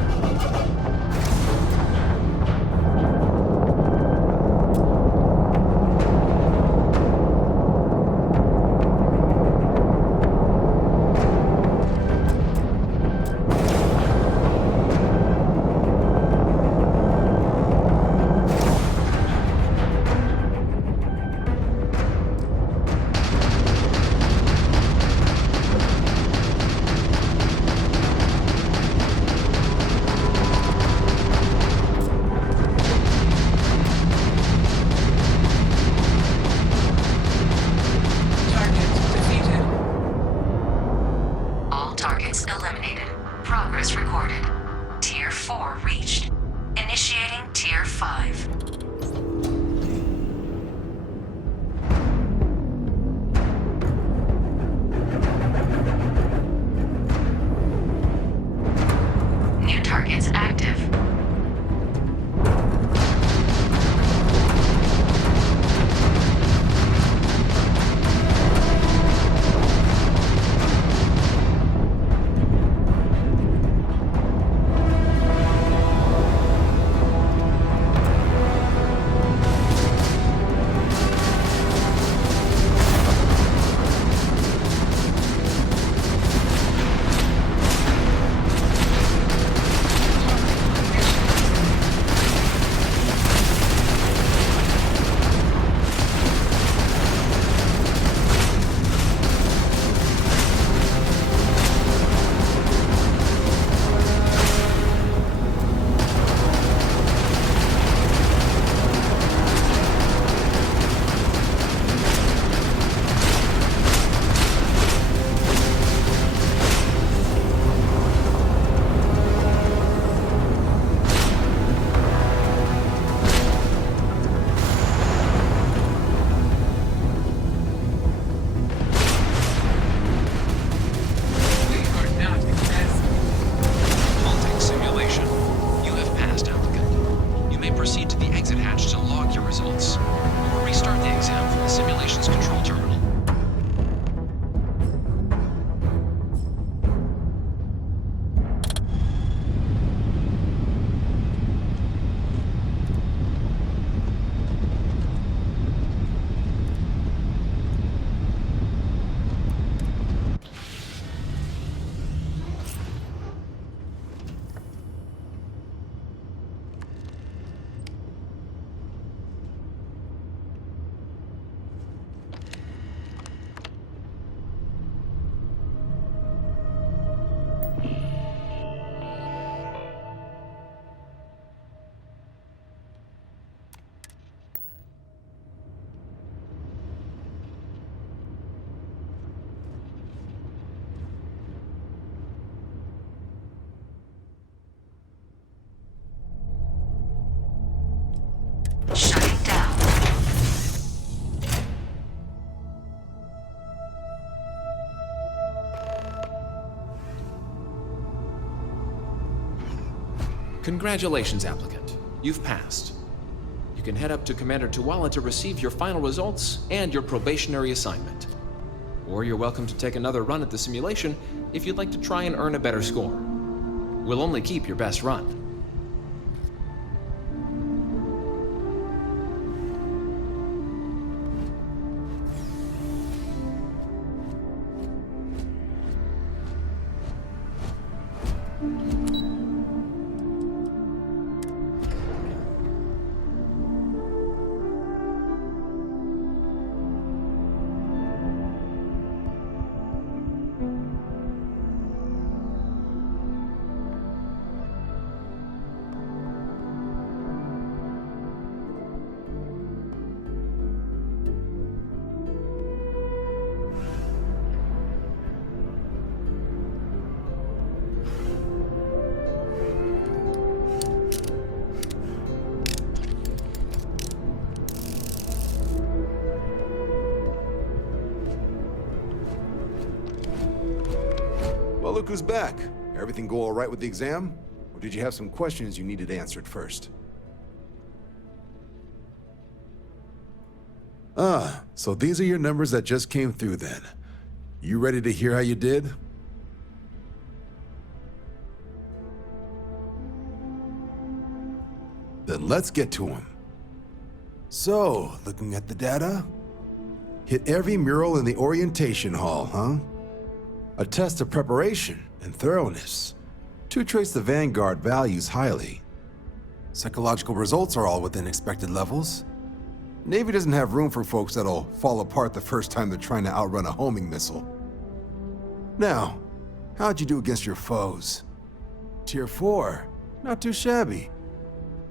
Congratulations, applicant. You've passed. You can head up to Commander Tuwala to receive your final results and your probationary assignment. Or you're welcome to take another run at the simulation if you'd like to try and earn a better score. We'll only keep your best run. Well, look who's back. Everything go all right with the exam? Or did you have some questions you needed answered first? Ah, so these are your numbers that just came through then. You ready to hear how you did? Then let's get to them. So, looking at the data, hit every mural in the orientation hall, huh? A test of preparation and thoroughness. Two traits the Vanguard values highly. Psychological results are all within expected levels. Navy doesn't have room for folks that'll fall apart the first time they're trying to outrun a homing missile. Now, how'd you do against your foes? Tier 4, not too shabby.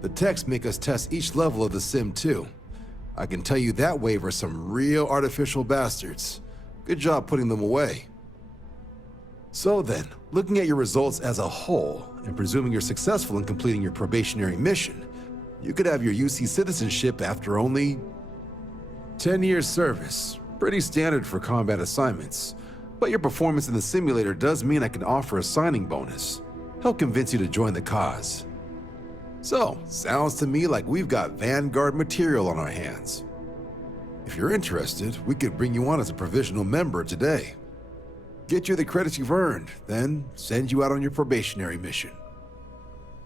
The techs make us test each level of the sim too. I can tell you that wave are some real artificial bastards. Good job putting them away. So then, looking at your results as a whole, and presuming you're successful in completing your probationary mission, you could have your UC citizenship after only 10 years service. Pretty standard for combat assignments. But your performance in the simulator does mean I can offer a signing bonus. Help convince you to join the cause. So, sounds to me like we've got Vanguard material on our hands. If you're interested, we could bring you on as a provisional member today. Get you the credits you've earned, then send you out on your probationary mission.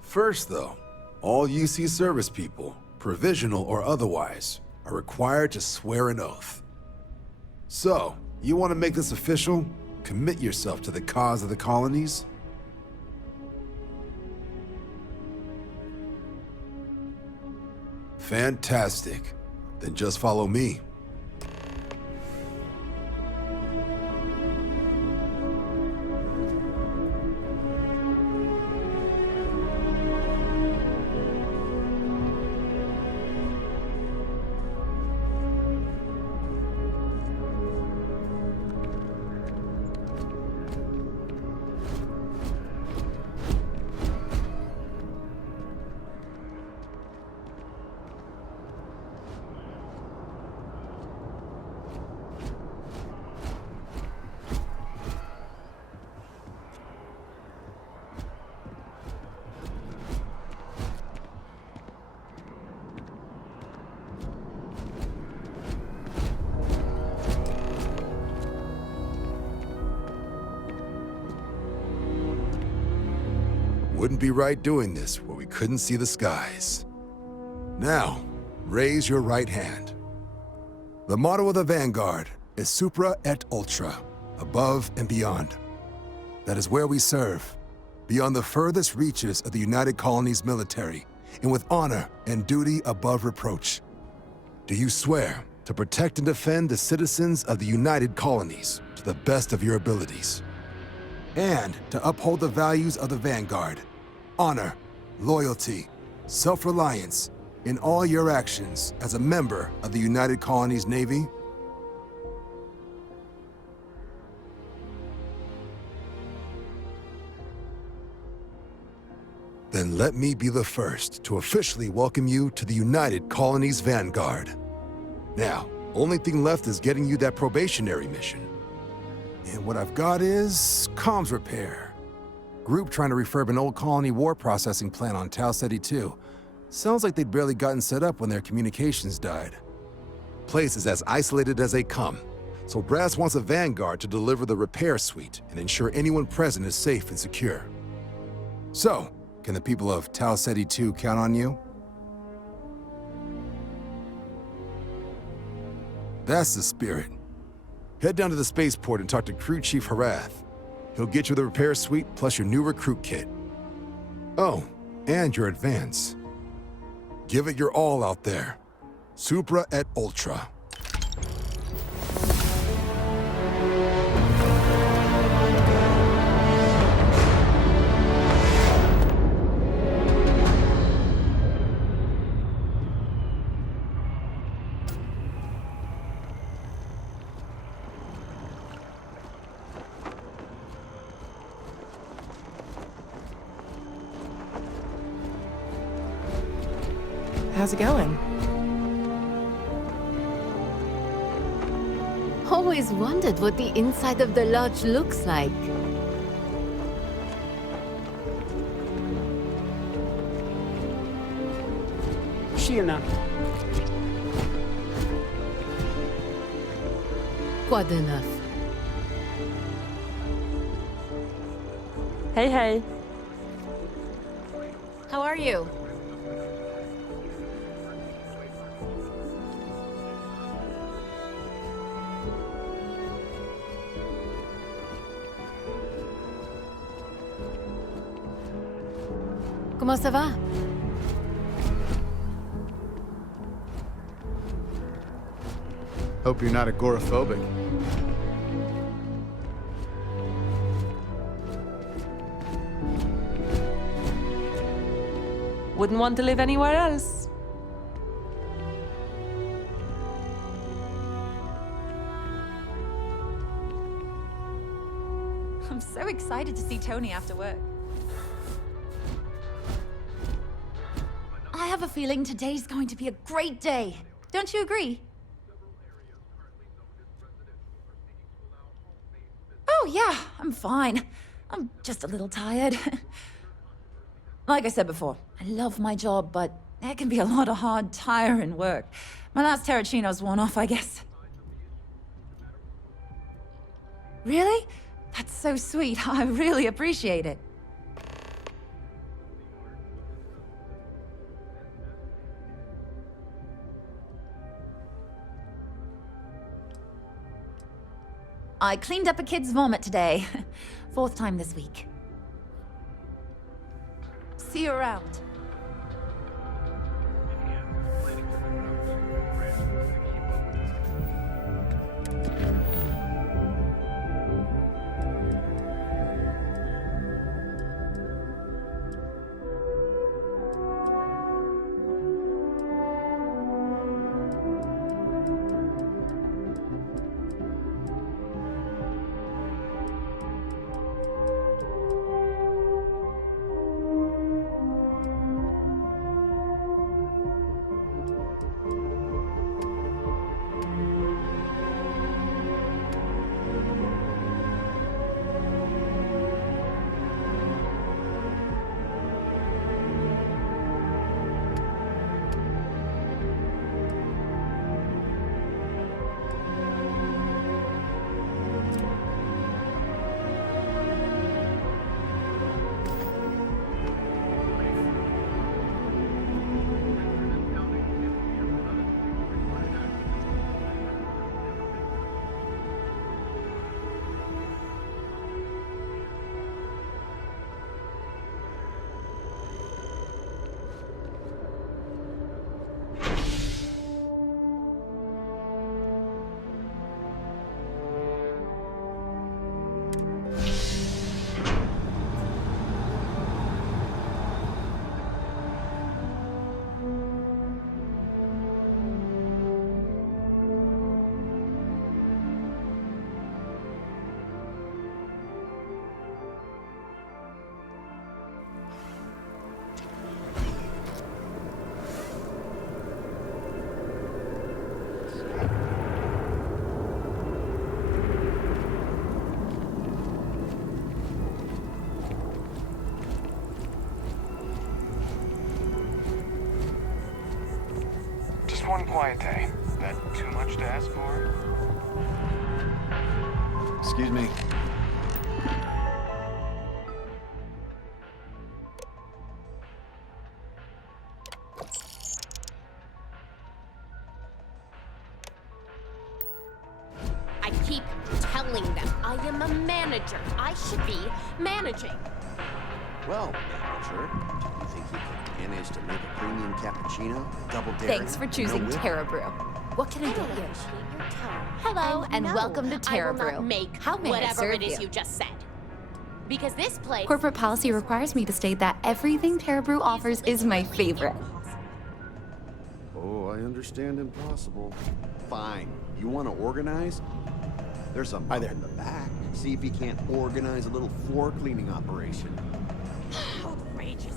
First though, all UC service people, provisional or otherwise, are required to swear an oath. So, you want to make this official? Commit yourself to the cause of the colonies? Fantastic. Then just follow me. Wouldn't be right doing this where we couldn't see the skies. Now, raise your right hand. The motto of the Vanguard is Supra et Ultra, above and beyond. That is where we serve, beyond the furthest reaches of the United Colonies military, and with honor and duty above reproach. Do you swear to protect and defend the citizens of the United Colonies to the best of your abilities? And to uphold the values of the Vanguard, honor, loyalty, self-reliance in all your actions as a member of the United Colonies Navy? Then let me be the first to officially welcome you to the United Colonies Vanguard. Now, only thing left is getting you that probationary mission. And what I've got is comms repair. group trying to refurb an old colony war processing plant on Tau Ceti 2. Sounds like they'd barely gotten set up when their communications died. Place is as isolated as they come, so Brass wants a vanguard to deliver the repair suite and ensure anyone present is safe and secure. So, can the people of Tau Ceti 2 count on you? That's the spirit. Head down to the spaceport and talk to Crew Chief Harath. He'll get you the repair suite plus your new recruit kit. Oh, and your advance. Give it your all out there. Supra et Ultra. How's it going? Always wondered what the inside of the lodge looks like. Tjena. Quite enough. Hey, hey. How are you? Comment ça va? Hope you're not agoraphobic. Wouldn't want to live anywhere else. I'm so excited to see Tony after work. I have a feeling today's going to be a great day. Don't you agree? Oh, yeah, I'm fine. I'm just a little tired. Like I said before, I love my job, but there can be a lot of hard, tiring work. My last Terracino's worn off, I guess. Really? That's so sweet. I really appreciate it. I cleaned up a kid's vomit today. 4th time this week. See you around. Quiet day. That too much to ask for? Excuse me. I keep telling them I am a manager. I should be managing. Well, manager, do you think you can manage to make a premium cappuccino, a double dairy? Thanks for no choosing whip? Terra Brew. What can I get you? Hello, and no, welcome to Terra I will Brew. not make How may I whatever serve it is you? you just said. Because this place. Corporate policy requires me to state that everything Terra Brew offers is my favorite. Oh, I understand impossible. Fine. You want to organize? There's a mop in the back. See if you can't organize a little floor cleaning operation. Outrageous.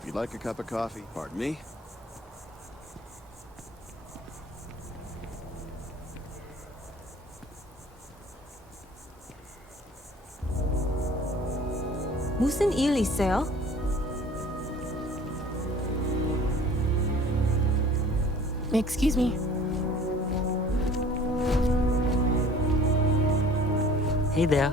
If you'd like a cup of coffee, pardon me. 무슨 일 있어요? Excuse me. Hey there.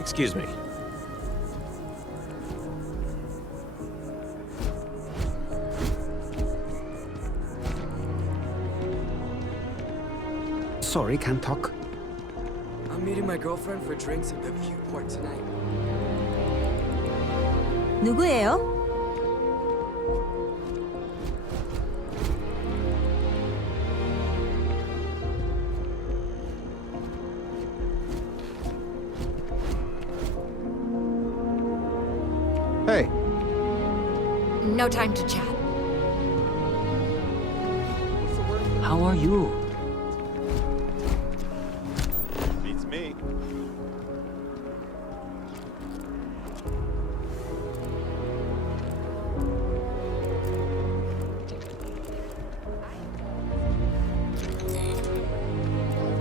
Excuse me. Sorry, can't talk. I'm meeting my girlfriend for drinks at the Viewport tonight. 누구예요? Hey. No time to chat. How are you? Beats me.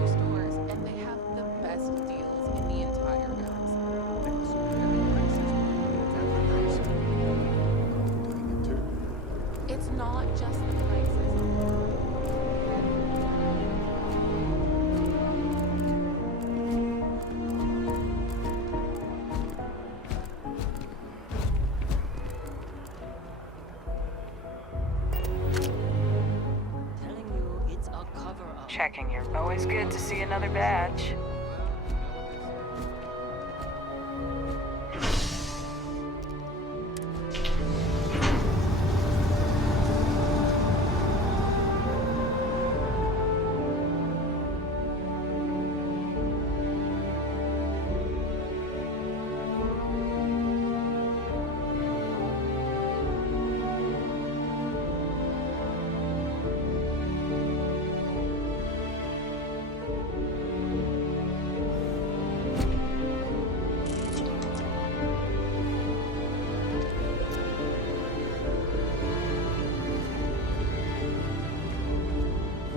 Stores, and they have the best deals in the entire It's not just the prices. Checking. You're always good to see another badge.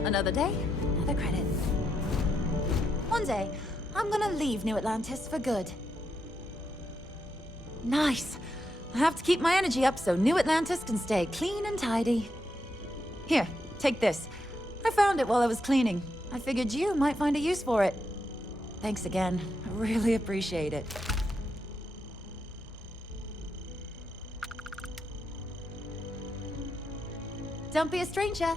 Another day, another credit. One day, I'm gonna leave New Atlantis for good. Nice. I have to keep my energy up so New Atlantis can stay clean and tidy. Here, take this. I found it while I was cleaning. I figured you might find a use for it. Thanks again. I really appreciate it. Don't be a stranger.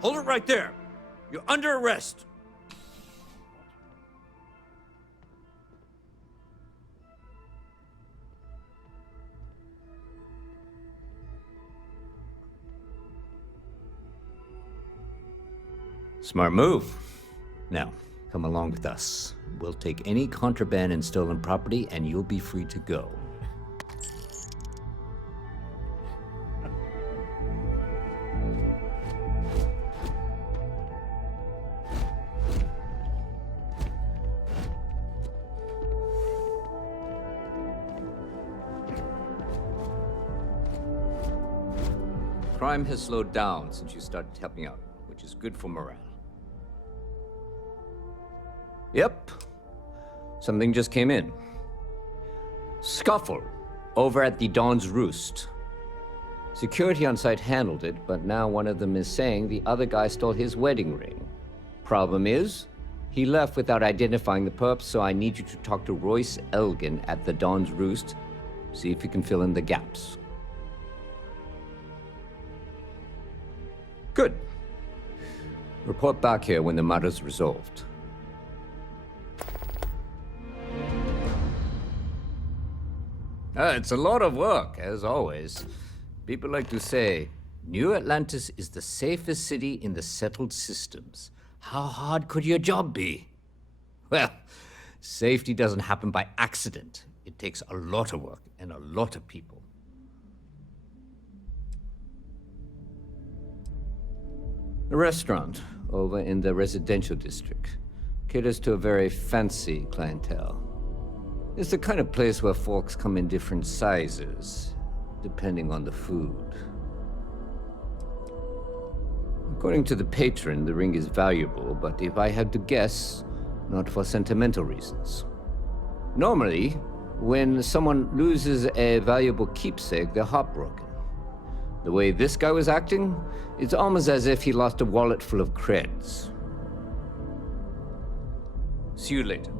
Hold it right there. You're under arrest. Smart move. Now, come along with us. We'll take any contraband and stolen property, and you'll be free to go. Crime has slowed down since you started helping out, which is good for morale. Yep. Something just came in. Scuffle over at the Dawn's Roost. Security on site handled it, but now one of them is saying the other guy stole his wedding ring. Problem is, he left without identifying the perp, so I need you to talk to Royce Elgin at the Dawn's Roost. See if you can fill in the gaps. Good. Report back here when the matter's resolved. It's a lot of work, as always. People like to say, New Atlantis is the safest city in the settled systems. How hard could your job be? Well, safety doesn't happen by accident. It takes a lot of work and a lot of people. The restaurant over in the residential district caters to a very fancy clientele. It's the kind of place where folks come in different sizes, depending on the food. According to the patron, the ring is valuable, but if I had to guess, not for sentimental reasons. Normally, when someone loses a valuable keepsake, they're heartbroken. The way this guy was acting, it's almost as if he lost a wallet full of creds. See you later.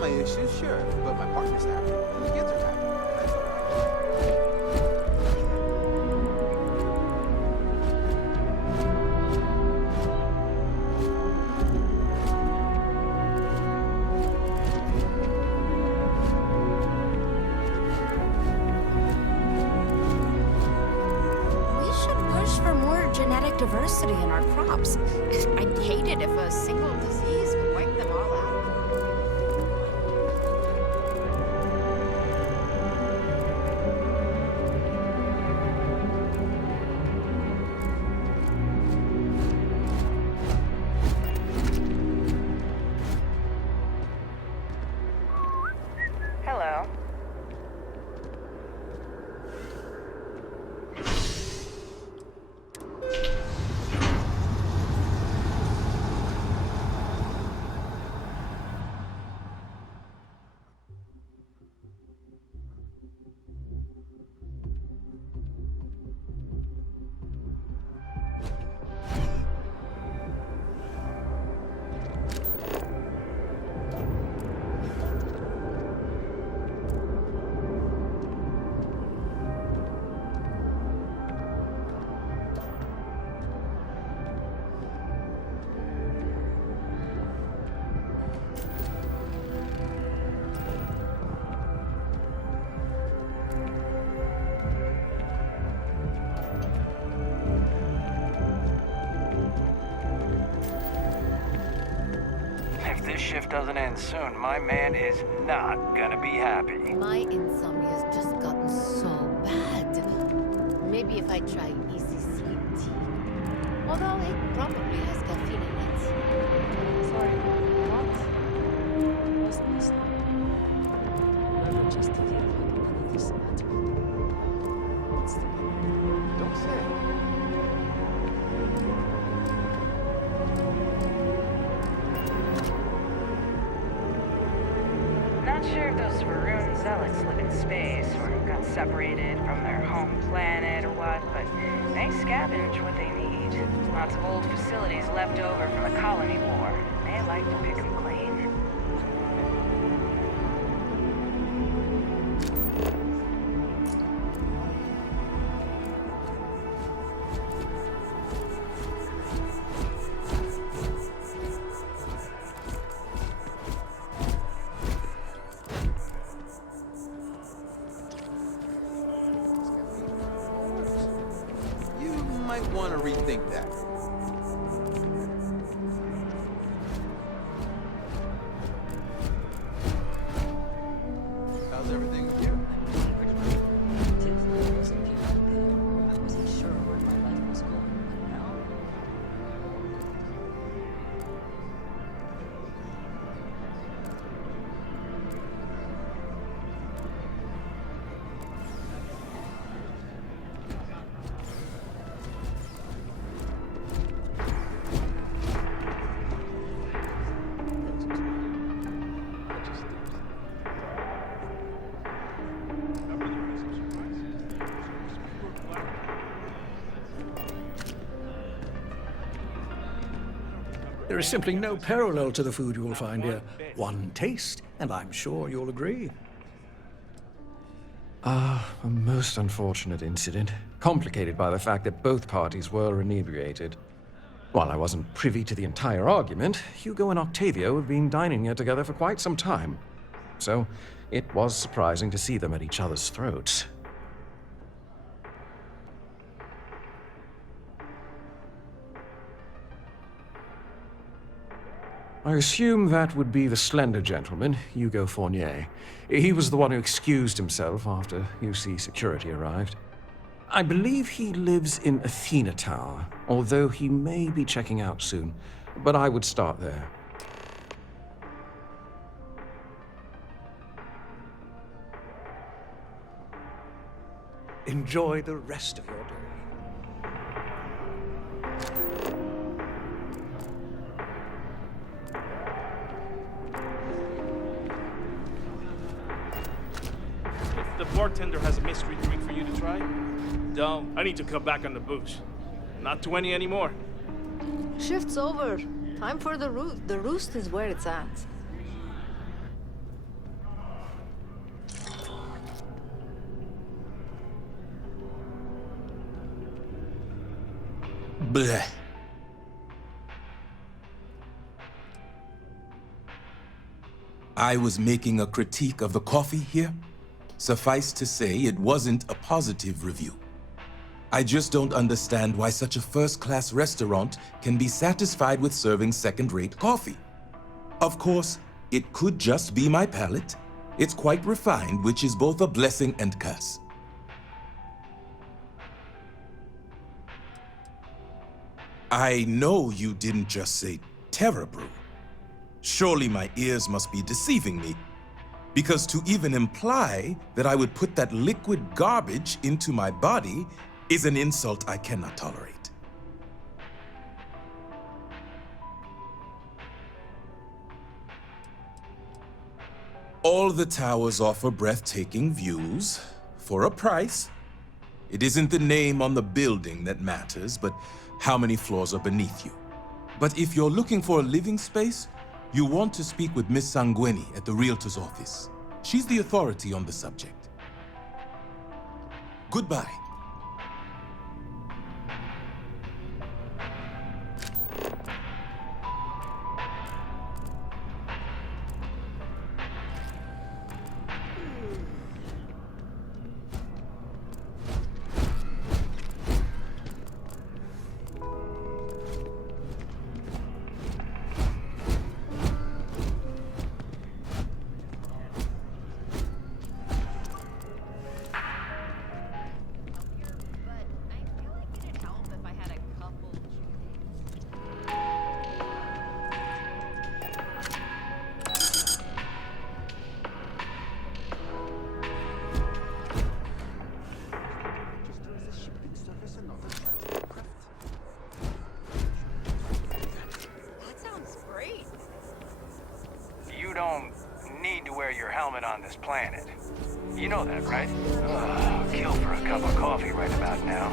My issues, sure, but my partner's happy. And the kids are happy. That's all right. We should push for more genetic diversity in our crops. I'd hate it if a single disease would wipe them all out. doesn't end soon, my man is not gonna be happy. My insomnia's just gotten so bad. Maybe if I try ECC tea. Although it probably has caffeine in it. Sorry, what? Wasn't this just to deal with none of this matter? What's the problem? Don't say it. Not sure if those Varun zealots live in space or got separated from their home planet or what, but they scavenge what they need. Lots of old facilities left over from the colony war. They like to pick them clean. You might want to rethink that. How's everything with you? I wasn't sure where my life was going, but now There is simply no parallel to the food you will find here. One taste, and I'm sure you'll agree. A most unfortunate incident, complicated by the fact that both parties were inebriated. While I wasn't privy to the entire argument, Hugo and Octavio have been dining here together for quite some time. So, it was surprising to see them at each other's throats. I assume that would be the slender gentleman, Hugo Fournier. He was the one who excused himself after UC security arrived. I believe he lives in Athena Tower, although he may be checking out soon. But I would start there. Enjoy the rest of your day. The bartender has a mystery drink for you to try. Don't. I need to cut back on the booze. Not 20 anymore. Shift's over. Time for the roost. The roost is where it's at. Bleh. I was making a critique of the coffee here. Suffice to say, it wasn't a positive review. I just don't understand why such a first-class restaurant can be satisfied with serving second-rate coffee. Of course, it could just be my palate. It's quite refined, which is both a blessing and curse. I know you didn't just say Terra Brew. Surely my ears must be deceiving me. Because to even imply that I would put that liquid garbage into my body is an insult I cannot tolerate. All the towers offer breathtaking views for a price. It isn't the name on the building that matters, but how many floors are beneath you. But if you're looking for a living space, you want to speak with Miss Sanguini at the Realtor's office. She's the authority on the subject. Goodbye. That sounds great. You don't need to wear your helmet on this planet. You know that, right? Ugh, kill for a cup of coffee right about now.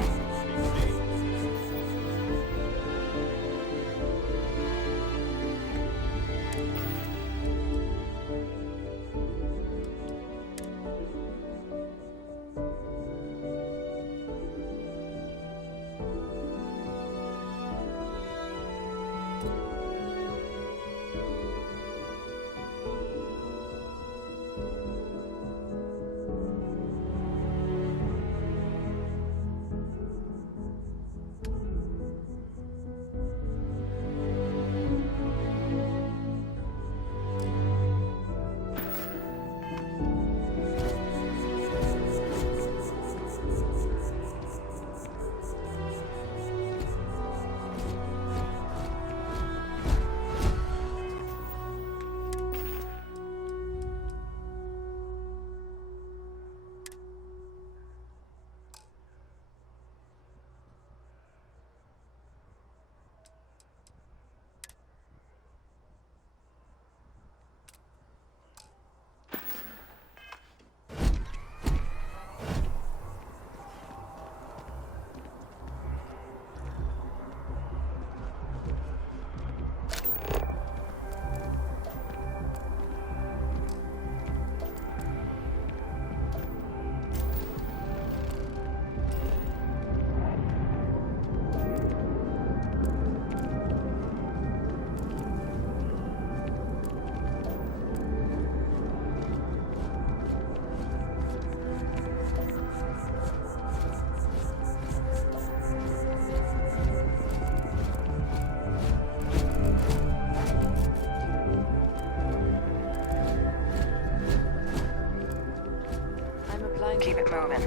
Keep it moving.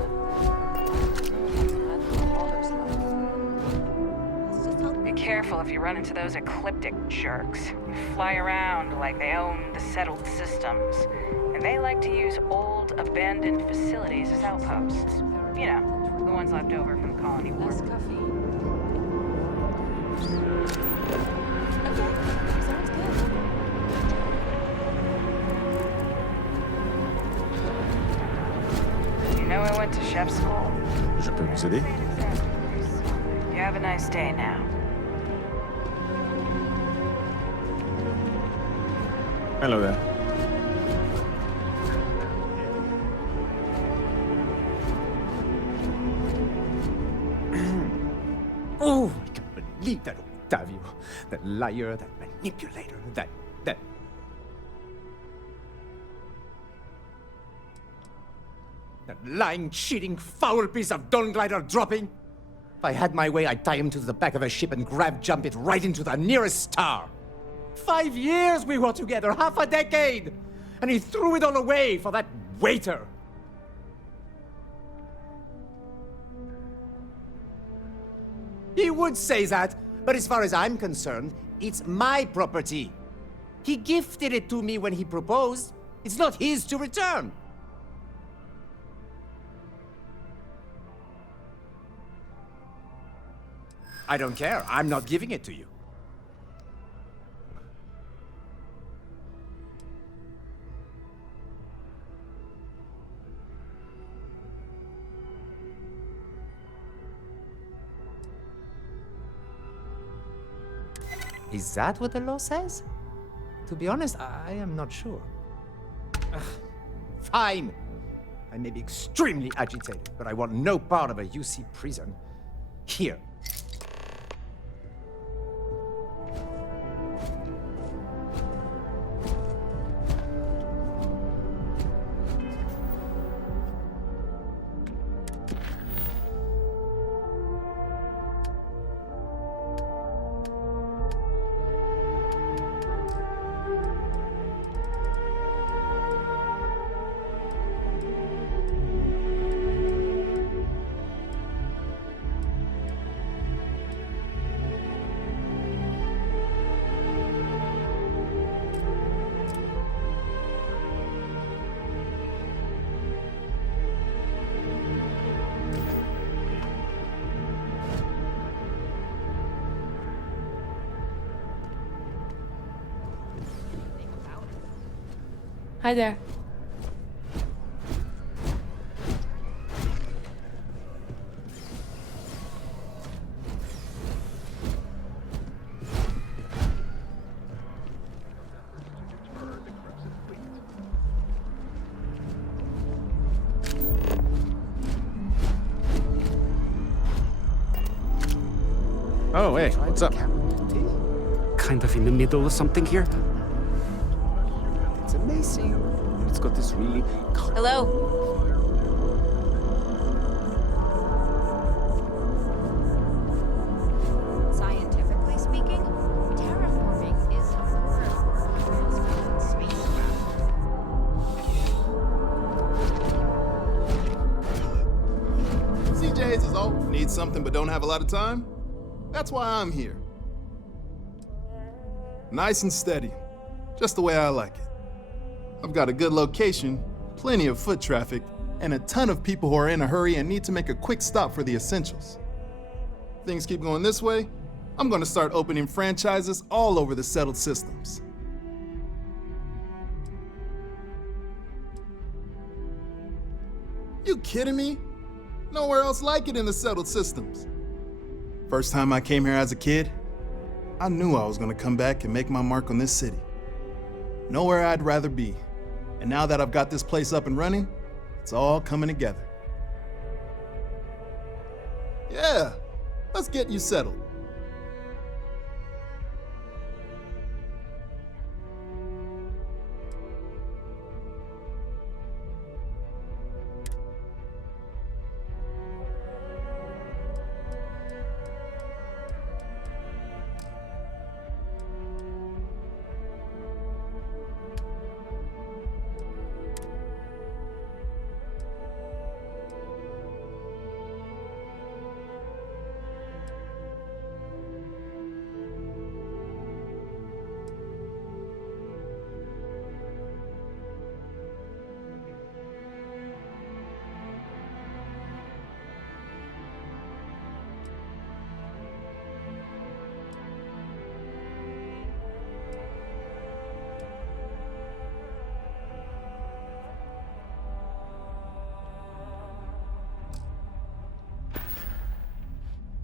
Be careful if you run into those ecliptic jerks. They fly around like they own the settled systems. And they like to use old, abandoned facilities as outposts. You know, the ones left over from the colony war. You know I went to chef school. Je peux vous aider? You have a nice day now. Hello there. Oh, I can't believe that Octavio. That liar, that manipulator, that... That lying, cheating, foul piece of Dawn Glider dropping. If I had my way, I'd tie him to the back of a ship and jump it right into the nearest star. 5 years we were together, half a decade! And he threw it all away for that waiter. He would say that, but as far as I'm concerned, it's my property. He gifted it to me when he proposed. It's not his to return. I don't care. I'm not giving it to you. Is that what the law says? To be honest, I am not sure. Ugh, fine. I may be extremely agitated, but I want no part of a UC prison. Here. Hi there. Oh, hey, what's up? Kind of in the middle of something here. It's amazing. It's got this really... Hello? Scientifically speaking, terraforming is a form of spacecraft. CJ's is all. Need something but don't have a lot of time? That's why I'm here. Nice and steady, just the way I like it. I've got a good location, plenty of foot traffic, and a ton of people who are in a hurry and need to make a quick stop for the essentials. Things keep going this way, I'm gonna start opening franchises all over the settled systems. You kidding me? Nowhere else like it in the settled systems. First time I came here as a kid, I knew I was gonna come back and make my mark on this city. Nowhere I'd rather be. And now that I've got this place up and running, it's all coming together. Yeah, let's get you settled.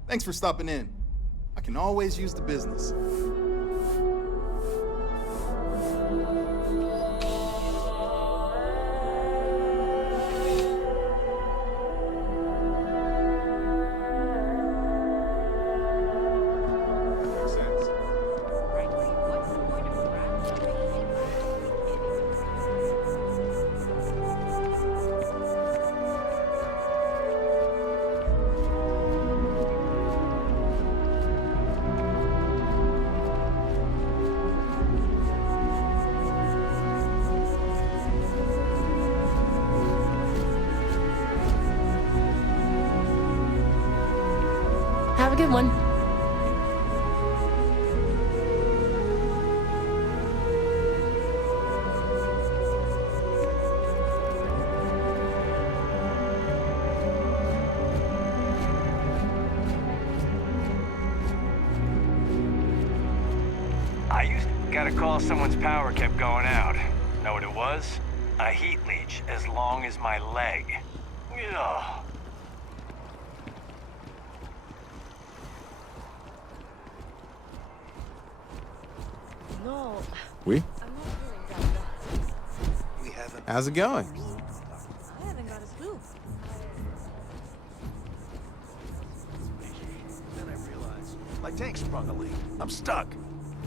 Thanks for stopping in. I can always use the business. Have a good one. Got a call someone's power kept going out. Know what it was? A heat leech as long as my leg. Ugh. No. We? I'm not feeling that well. We haven't. How's it going? I haven't got a clue. Then I realized my tank sprung a leak. I'm stuck.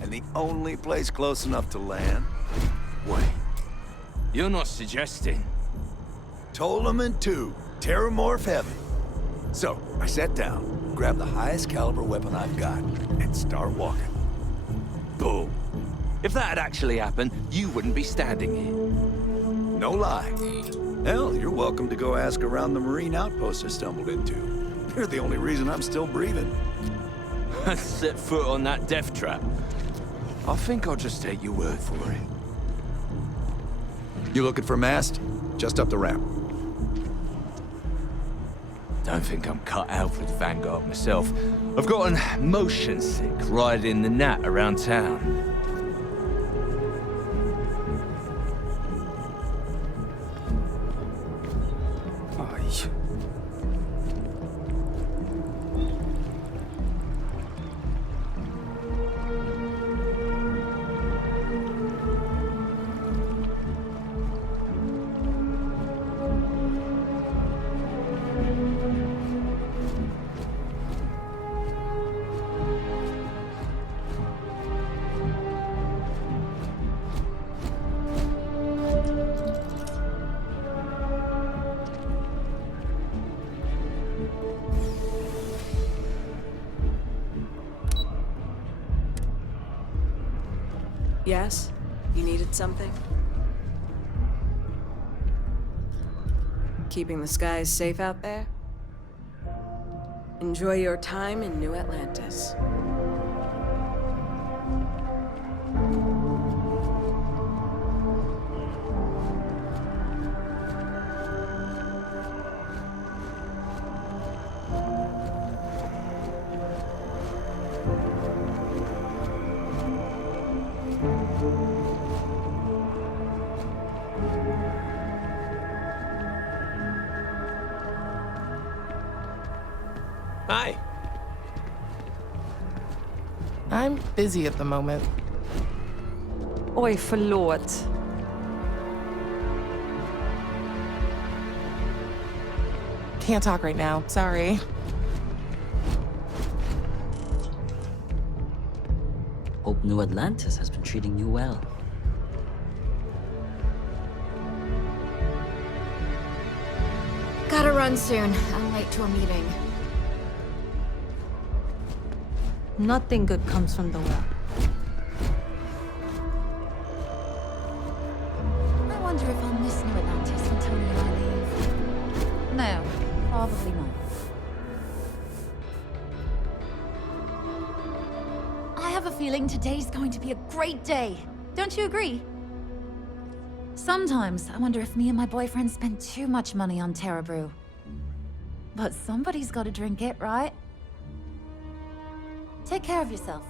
And the only place close enough to land? Wait. You're not suggesting? Toleman 2, Terramorph Heavy. So, I sat down, grabbed the highest caliber weapon I've got, and start walking. Boom. If that had actually happened, you wouldn't be standing here. No lie. Hell, you're welcome to go ask around the Marine outpost I stumbled into. They're the only reason I'm still breathing. Set foot on that death trap. I think I'll just take your word for it. You looking for mast? Just up the ramp. Don't think I'm cut out for the Vanguard myself. I've gotten motion sick riding the gnat around town. Yes? You needed something? Keeping the skies safe out there? Enjoy your time in New Atlantis. Hi. I'm busy at the moment. Oj, förlåt. Can't talk right now, sorry. Hope New Atlantis has been treating you well. Gotta run soon. I'm late to a meeting. Nothing good comes from the well. I wonder if I'll miss New Atlantis when Tony and I leave. No, probably not. I have a feeling today's going to be a great day. Don't you agree? Sometimes I wonder if me and my boyfriend spend too much money on Terra Brew. But somebody's got to drink it, right? Take care of yourself.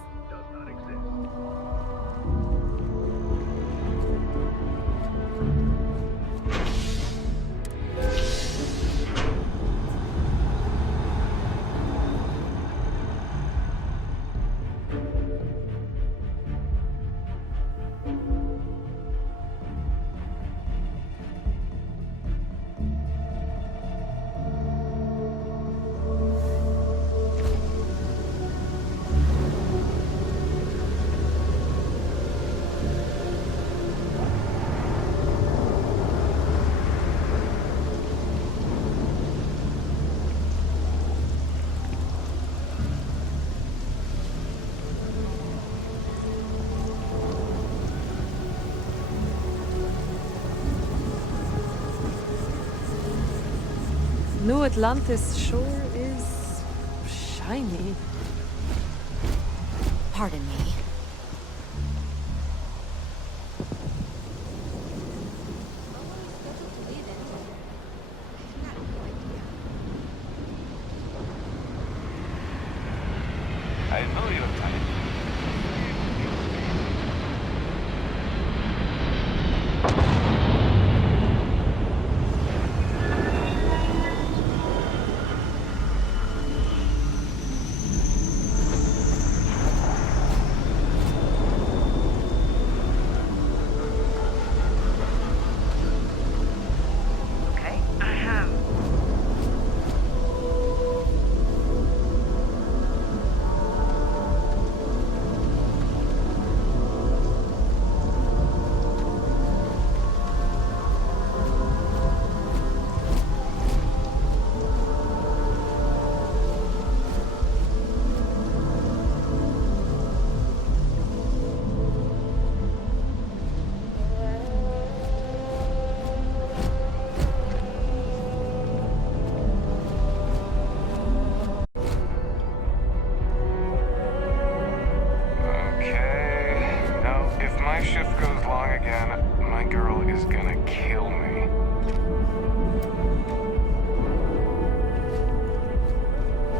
New Atlantis sure is shiny. Pardon me. I know you're tired. My shift goes long again, my girl is gonna kill me.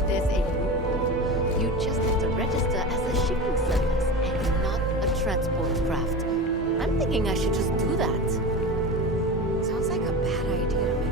There's a loophole. You just have to register as a shipping service and not a transport craft. I'm thinking I should just do that. Sounds like a bad idea to me.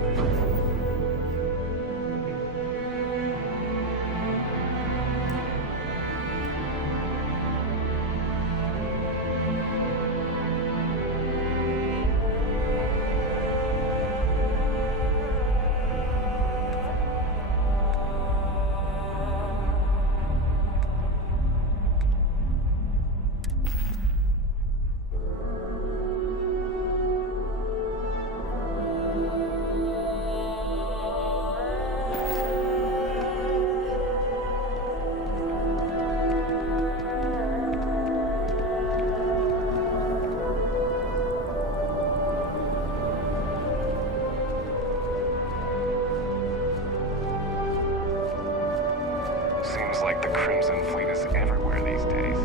Seems like the Crimson Fleet is everywhere these days.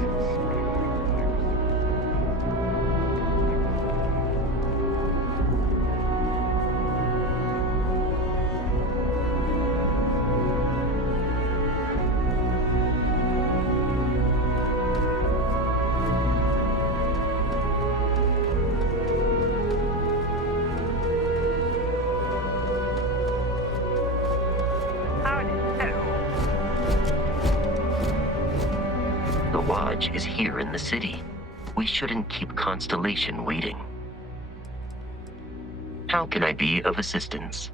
The Watch is here in the city. We shouldn't keep Constellation waiting. How can I be of assistance?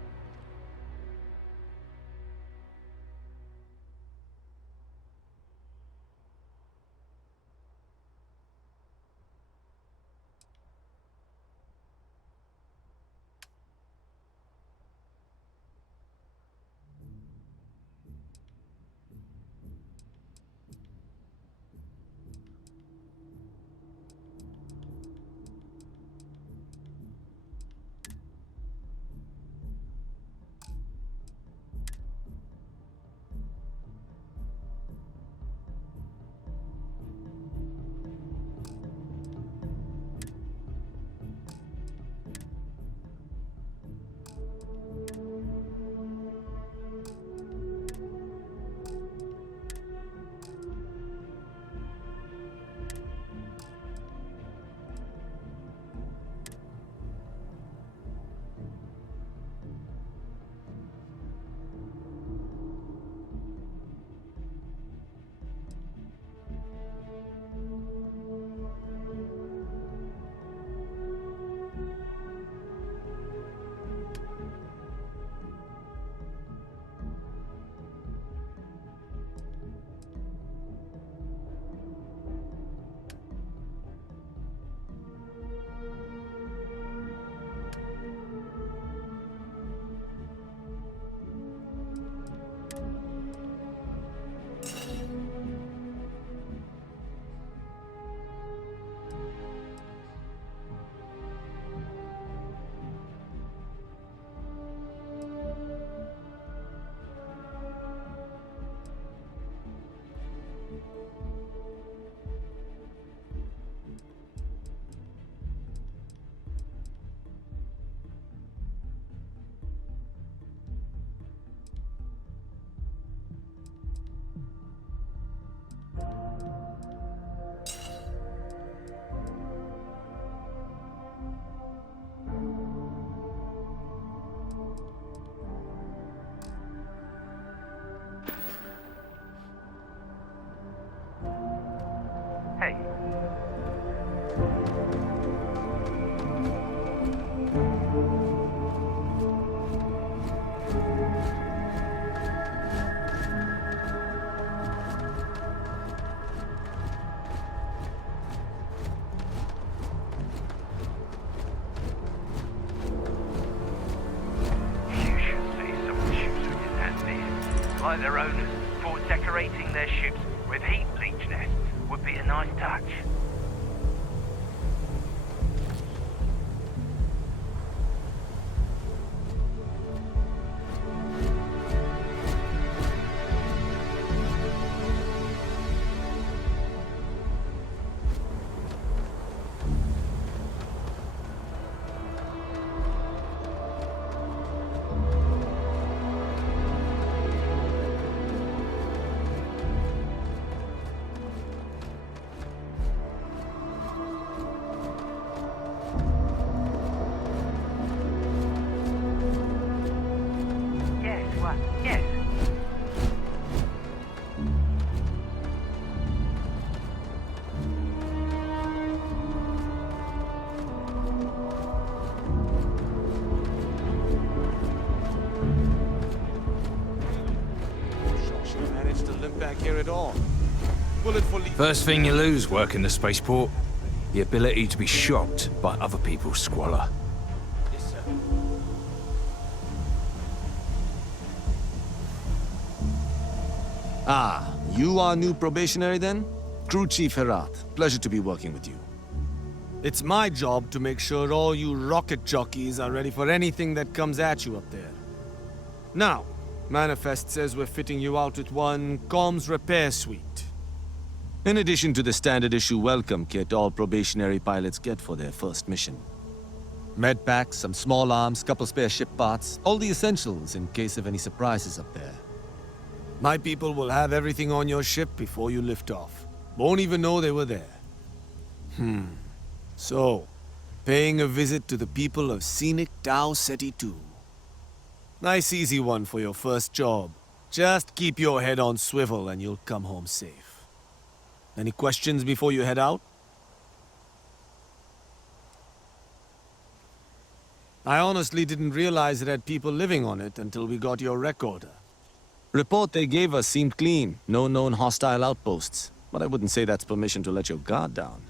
Hey. Like their owners, thought decorating their ships with heat bleach nests would be a nice touch. Yes. She managed to limp back here at all. Bullet for leave. First thing you lose working the spaceport, the ability to be shocked by other people's squalor. Yes, sir. Ah, you are new probationary then? Crew Chief Herat. Pleasure to be working with you. It's my job to make sure all you rocket jockeys are ready for anything that comes at you up there. Now, Manifest says we're fitting you out with one comms repair suite. In addition to the standard issue welcome kit all probationary pilots get for their first mission. Med packs, some small arms, couple spare ship parts, all the essentials in case of any surprises up there. My people will have everything on your ship before you lift off. Won't even know they were there. So, paying a visit to the people of scenic Tau Ceti 2. Nice easy one for your first job. Just keep your head on swivel and you'll come home safe. Any questions before you head out? I honestly didn't realize it had people living on it until we got your recorder. Report they gave us seemed clean, no known hostile outposts, but I wouldn't say that's permission to let your guard down.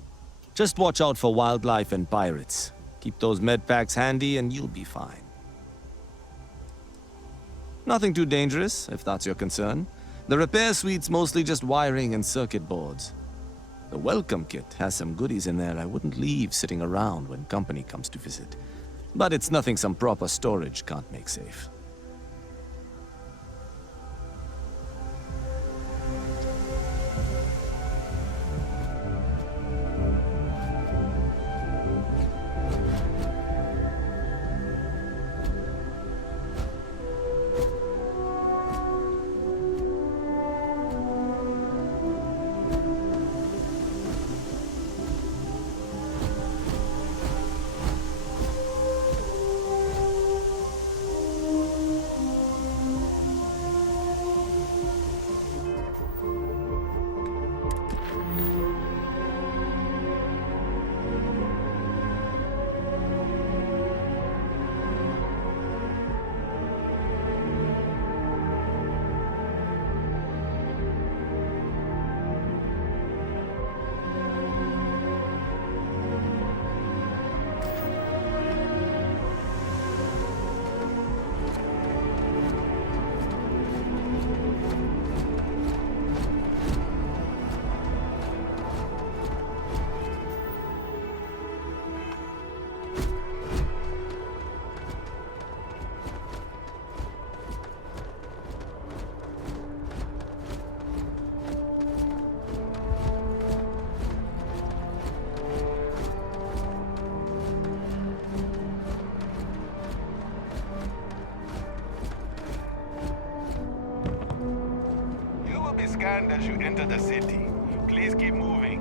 Just watch out for wildlife and pirates. Keep those med packs handy and you'll be fine. Nothing too dangerous, if that's your concern. The repair suite's mostly just wiring and circuit boards. The welcome kit has some goodies in there I wouldn't leave sitting around when company comes to visit. But it's nothing some proper storage can't make safe. Scanned as you enter the city. Please keep moving.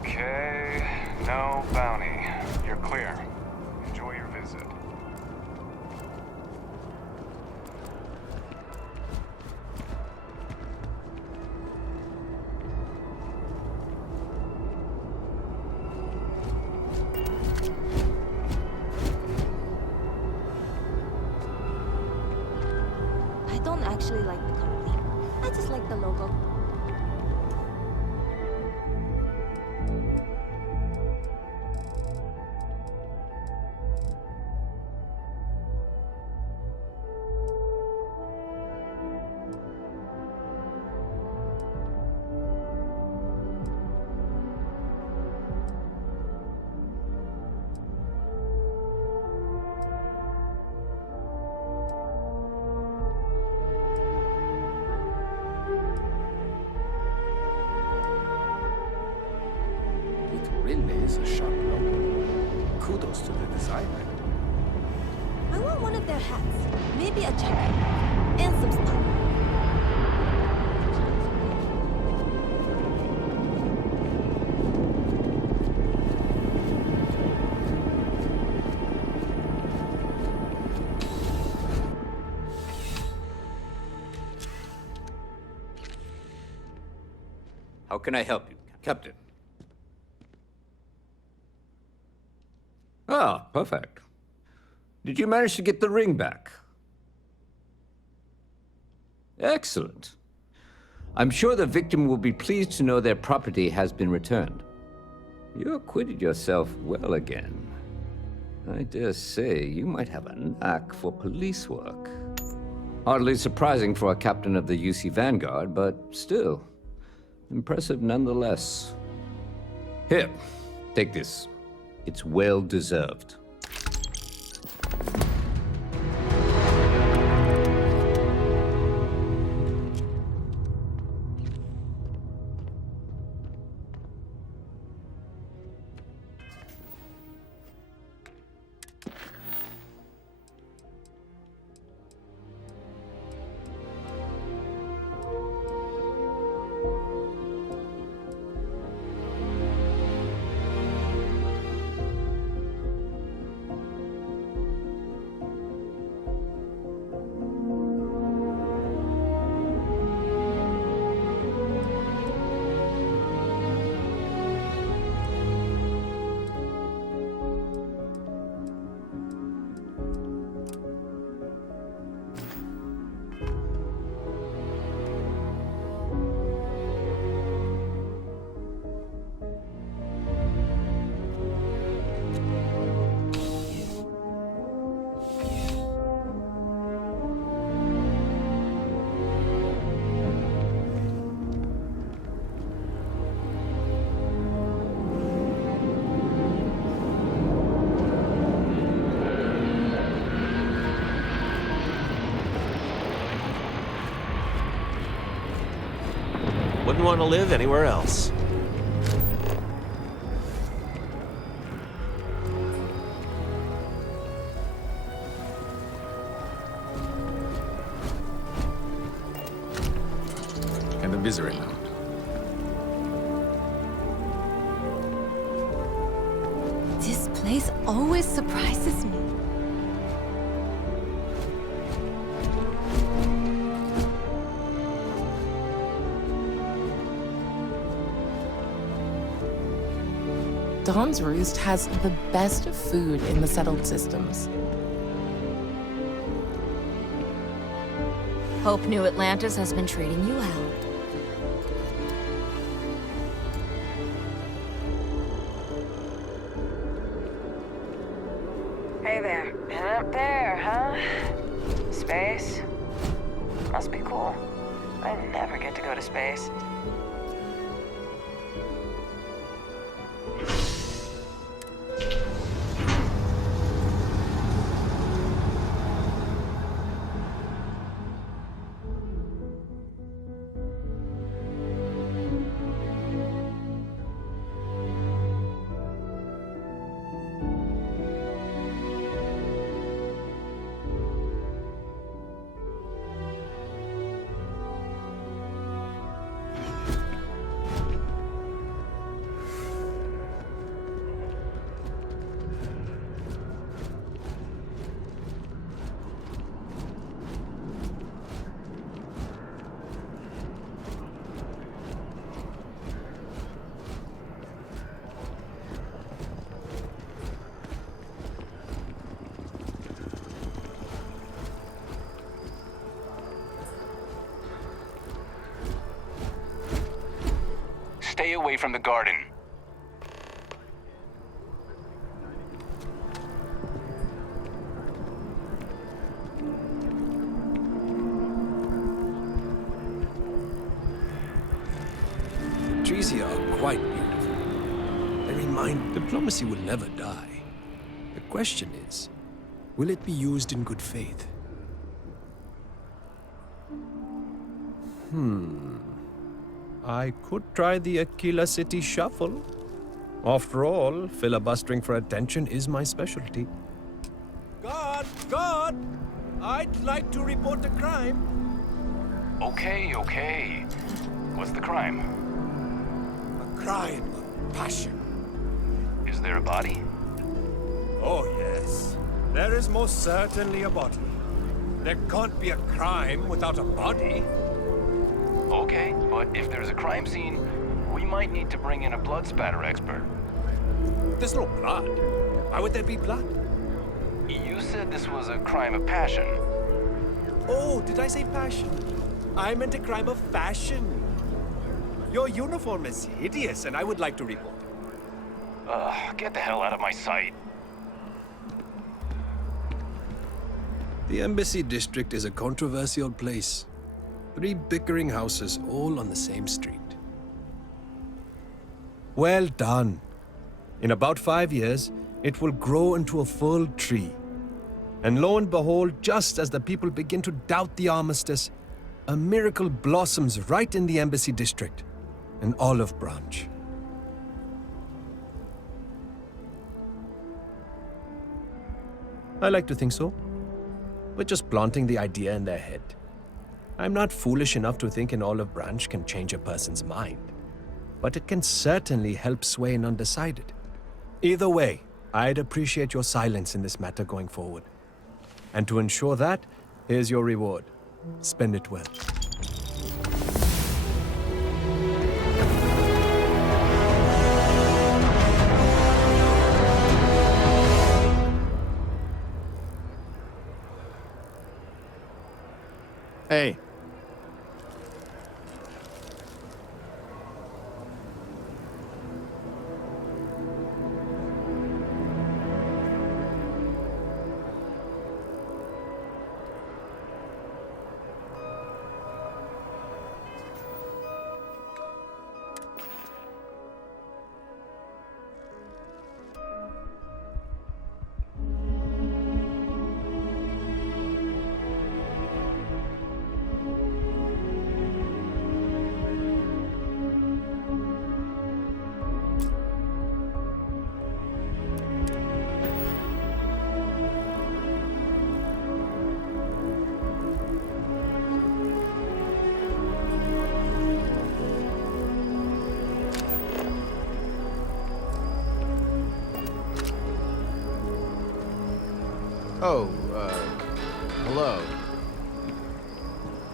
Okay, no bounty. You're clear. Enjoy your visit. I don't actually like the company. I just like the logo. Really is a sharp logo. Kudos to the designer. I want one of their hats. Maybe a jacket. And some stuff. How can I help you, Captain? Ah, perfect. Did you manage to get the ring back? Excellent. I'm sure the victim will be pleased to know their property has been returned. You acquitted yourself well again. I dare say you might have a knack for police work. Hardly surprising for a captain of the UC Vanguard, but still, impressive nonetheless. Here, take this. It's well deserved. Wouldn't want to live anywhere else. And the misery mount. This place always surprises me. Dawn's Roost has the best food in the settled systems. Hope New Atlantis has been treating you well. Hey there. Been up there, huh? Space? Must be cool. I never get to go to space. Stay away from the garden. The trees here are quite beautiful. They remind diplomacy will never die. The question is, will it be used in good faith? I could try the Aquila City Shuffle. After all, filibustering for attention is my specialty. God! I'd like to report a crime. Okay. What's the crime? A crime of passion. Is there a body? Oh, yes. There is most certainly a body. There can't be a crime without a body. Okay, but if there's a crime scene, we might need to bring in a blood spatter expert. There's no blood. Why would there be blood? You said this was a crime of passion. Oh, did I say passion? I meant a crime of fashion. Your uniform is hideous, and I would like to report it. Get the hell out of my sight. The Embassy District is a controversial place. 3 bickering houses all on the same street. Well done. In about 5 years, it will grow into a full tree. And lo and behold, just as the people begin to doubt the armistice, a miracle blossoms right in the embassy district, an olive branch. I like to think so. We're just planting the idea in their head. I'm not foolish enough to think an olive branch can change a person's mind, but it can certainly help sway an undecided. Either way, I'd appreciate your silence in this matter going forward. And to ensure that, here's your reward. Spend it well. Hey. Oh, hello.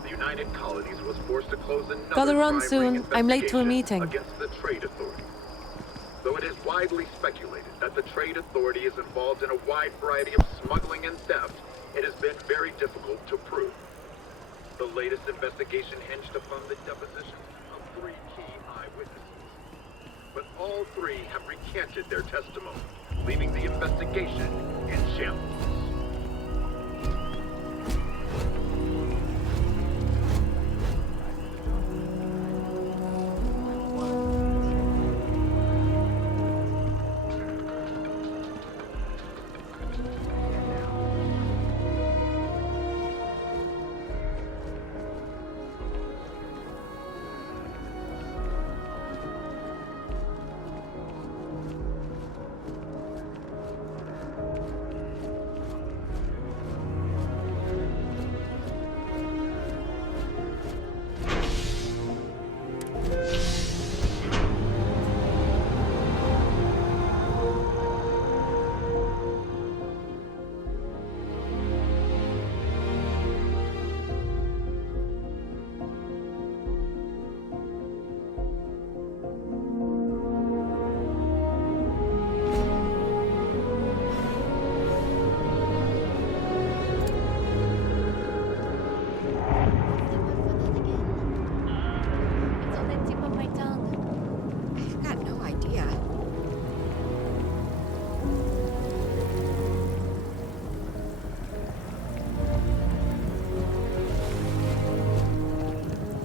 The United Colonies was forced to close another Gotta run crime soon. ring I'm late to a investigation meeting. Against the Trade Authority. Though it is widely speculated that the Trade Authority is involved in a wide variety of smuggling and theft, it has been very difficult to prove. The latest investigation hinged upon the depositions of 3 key eyewitnesses. But all 3 have recanted their testimony, leaving the investigation in shambles.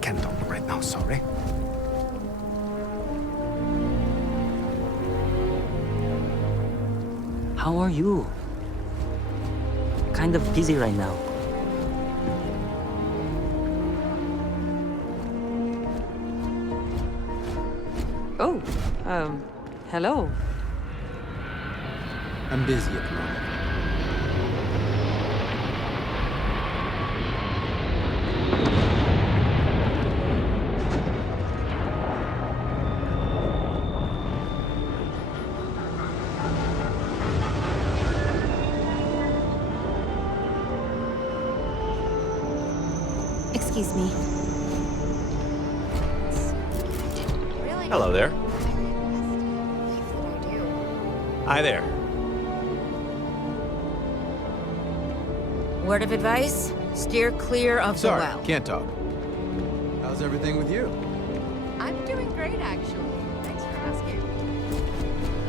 Can't talk right now, sorry. How are you? Kind of busy right now. Oh, hello. I'm busy at the moment. Excuse me. Hello there. Hi there. Word of advice? Steer clear of Sorry, the well. can't talk. How's everything with you? I'm doing great, actually. Thanks for asking.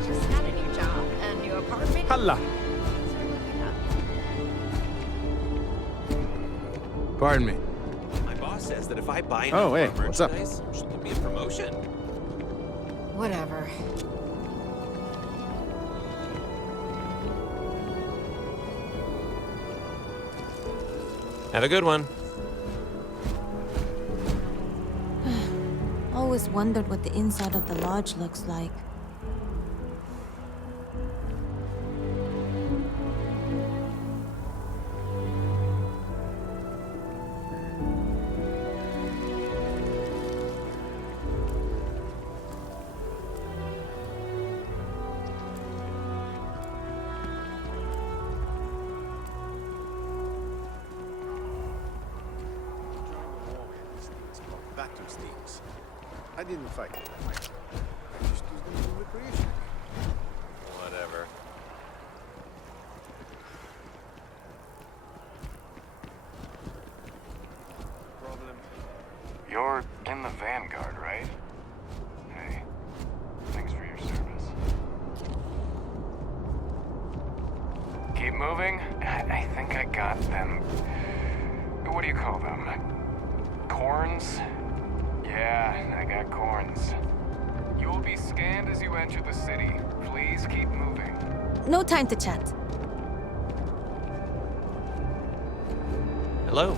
Just got a new job, a new apartment. Halla. Pardon me. My boss says that if I buy Oh, enough hey, what's up? merchandise, she'll give me a promotion. Whatever. Have a good one. Always wondered what the inside of the lodge looks like. Back to things. I didn't fight. I just used them for recreation. Whatever. Problem. You're in the Vanguard, right? Hey, thanks for your service. Keep moving. I think I got them. What do you call them? Corns? Yeah, I got corns. You will be scanned as you enter the city. Please keep moving. No time to chat. Hello.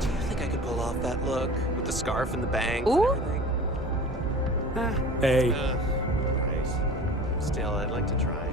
Do you think I could pull off that look with the scarf and the bangs Ooh. and everything? Hey. Right. Still, I'd like to try.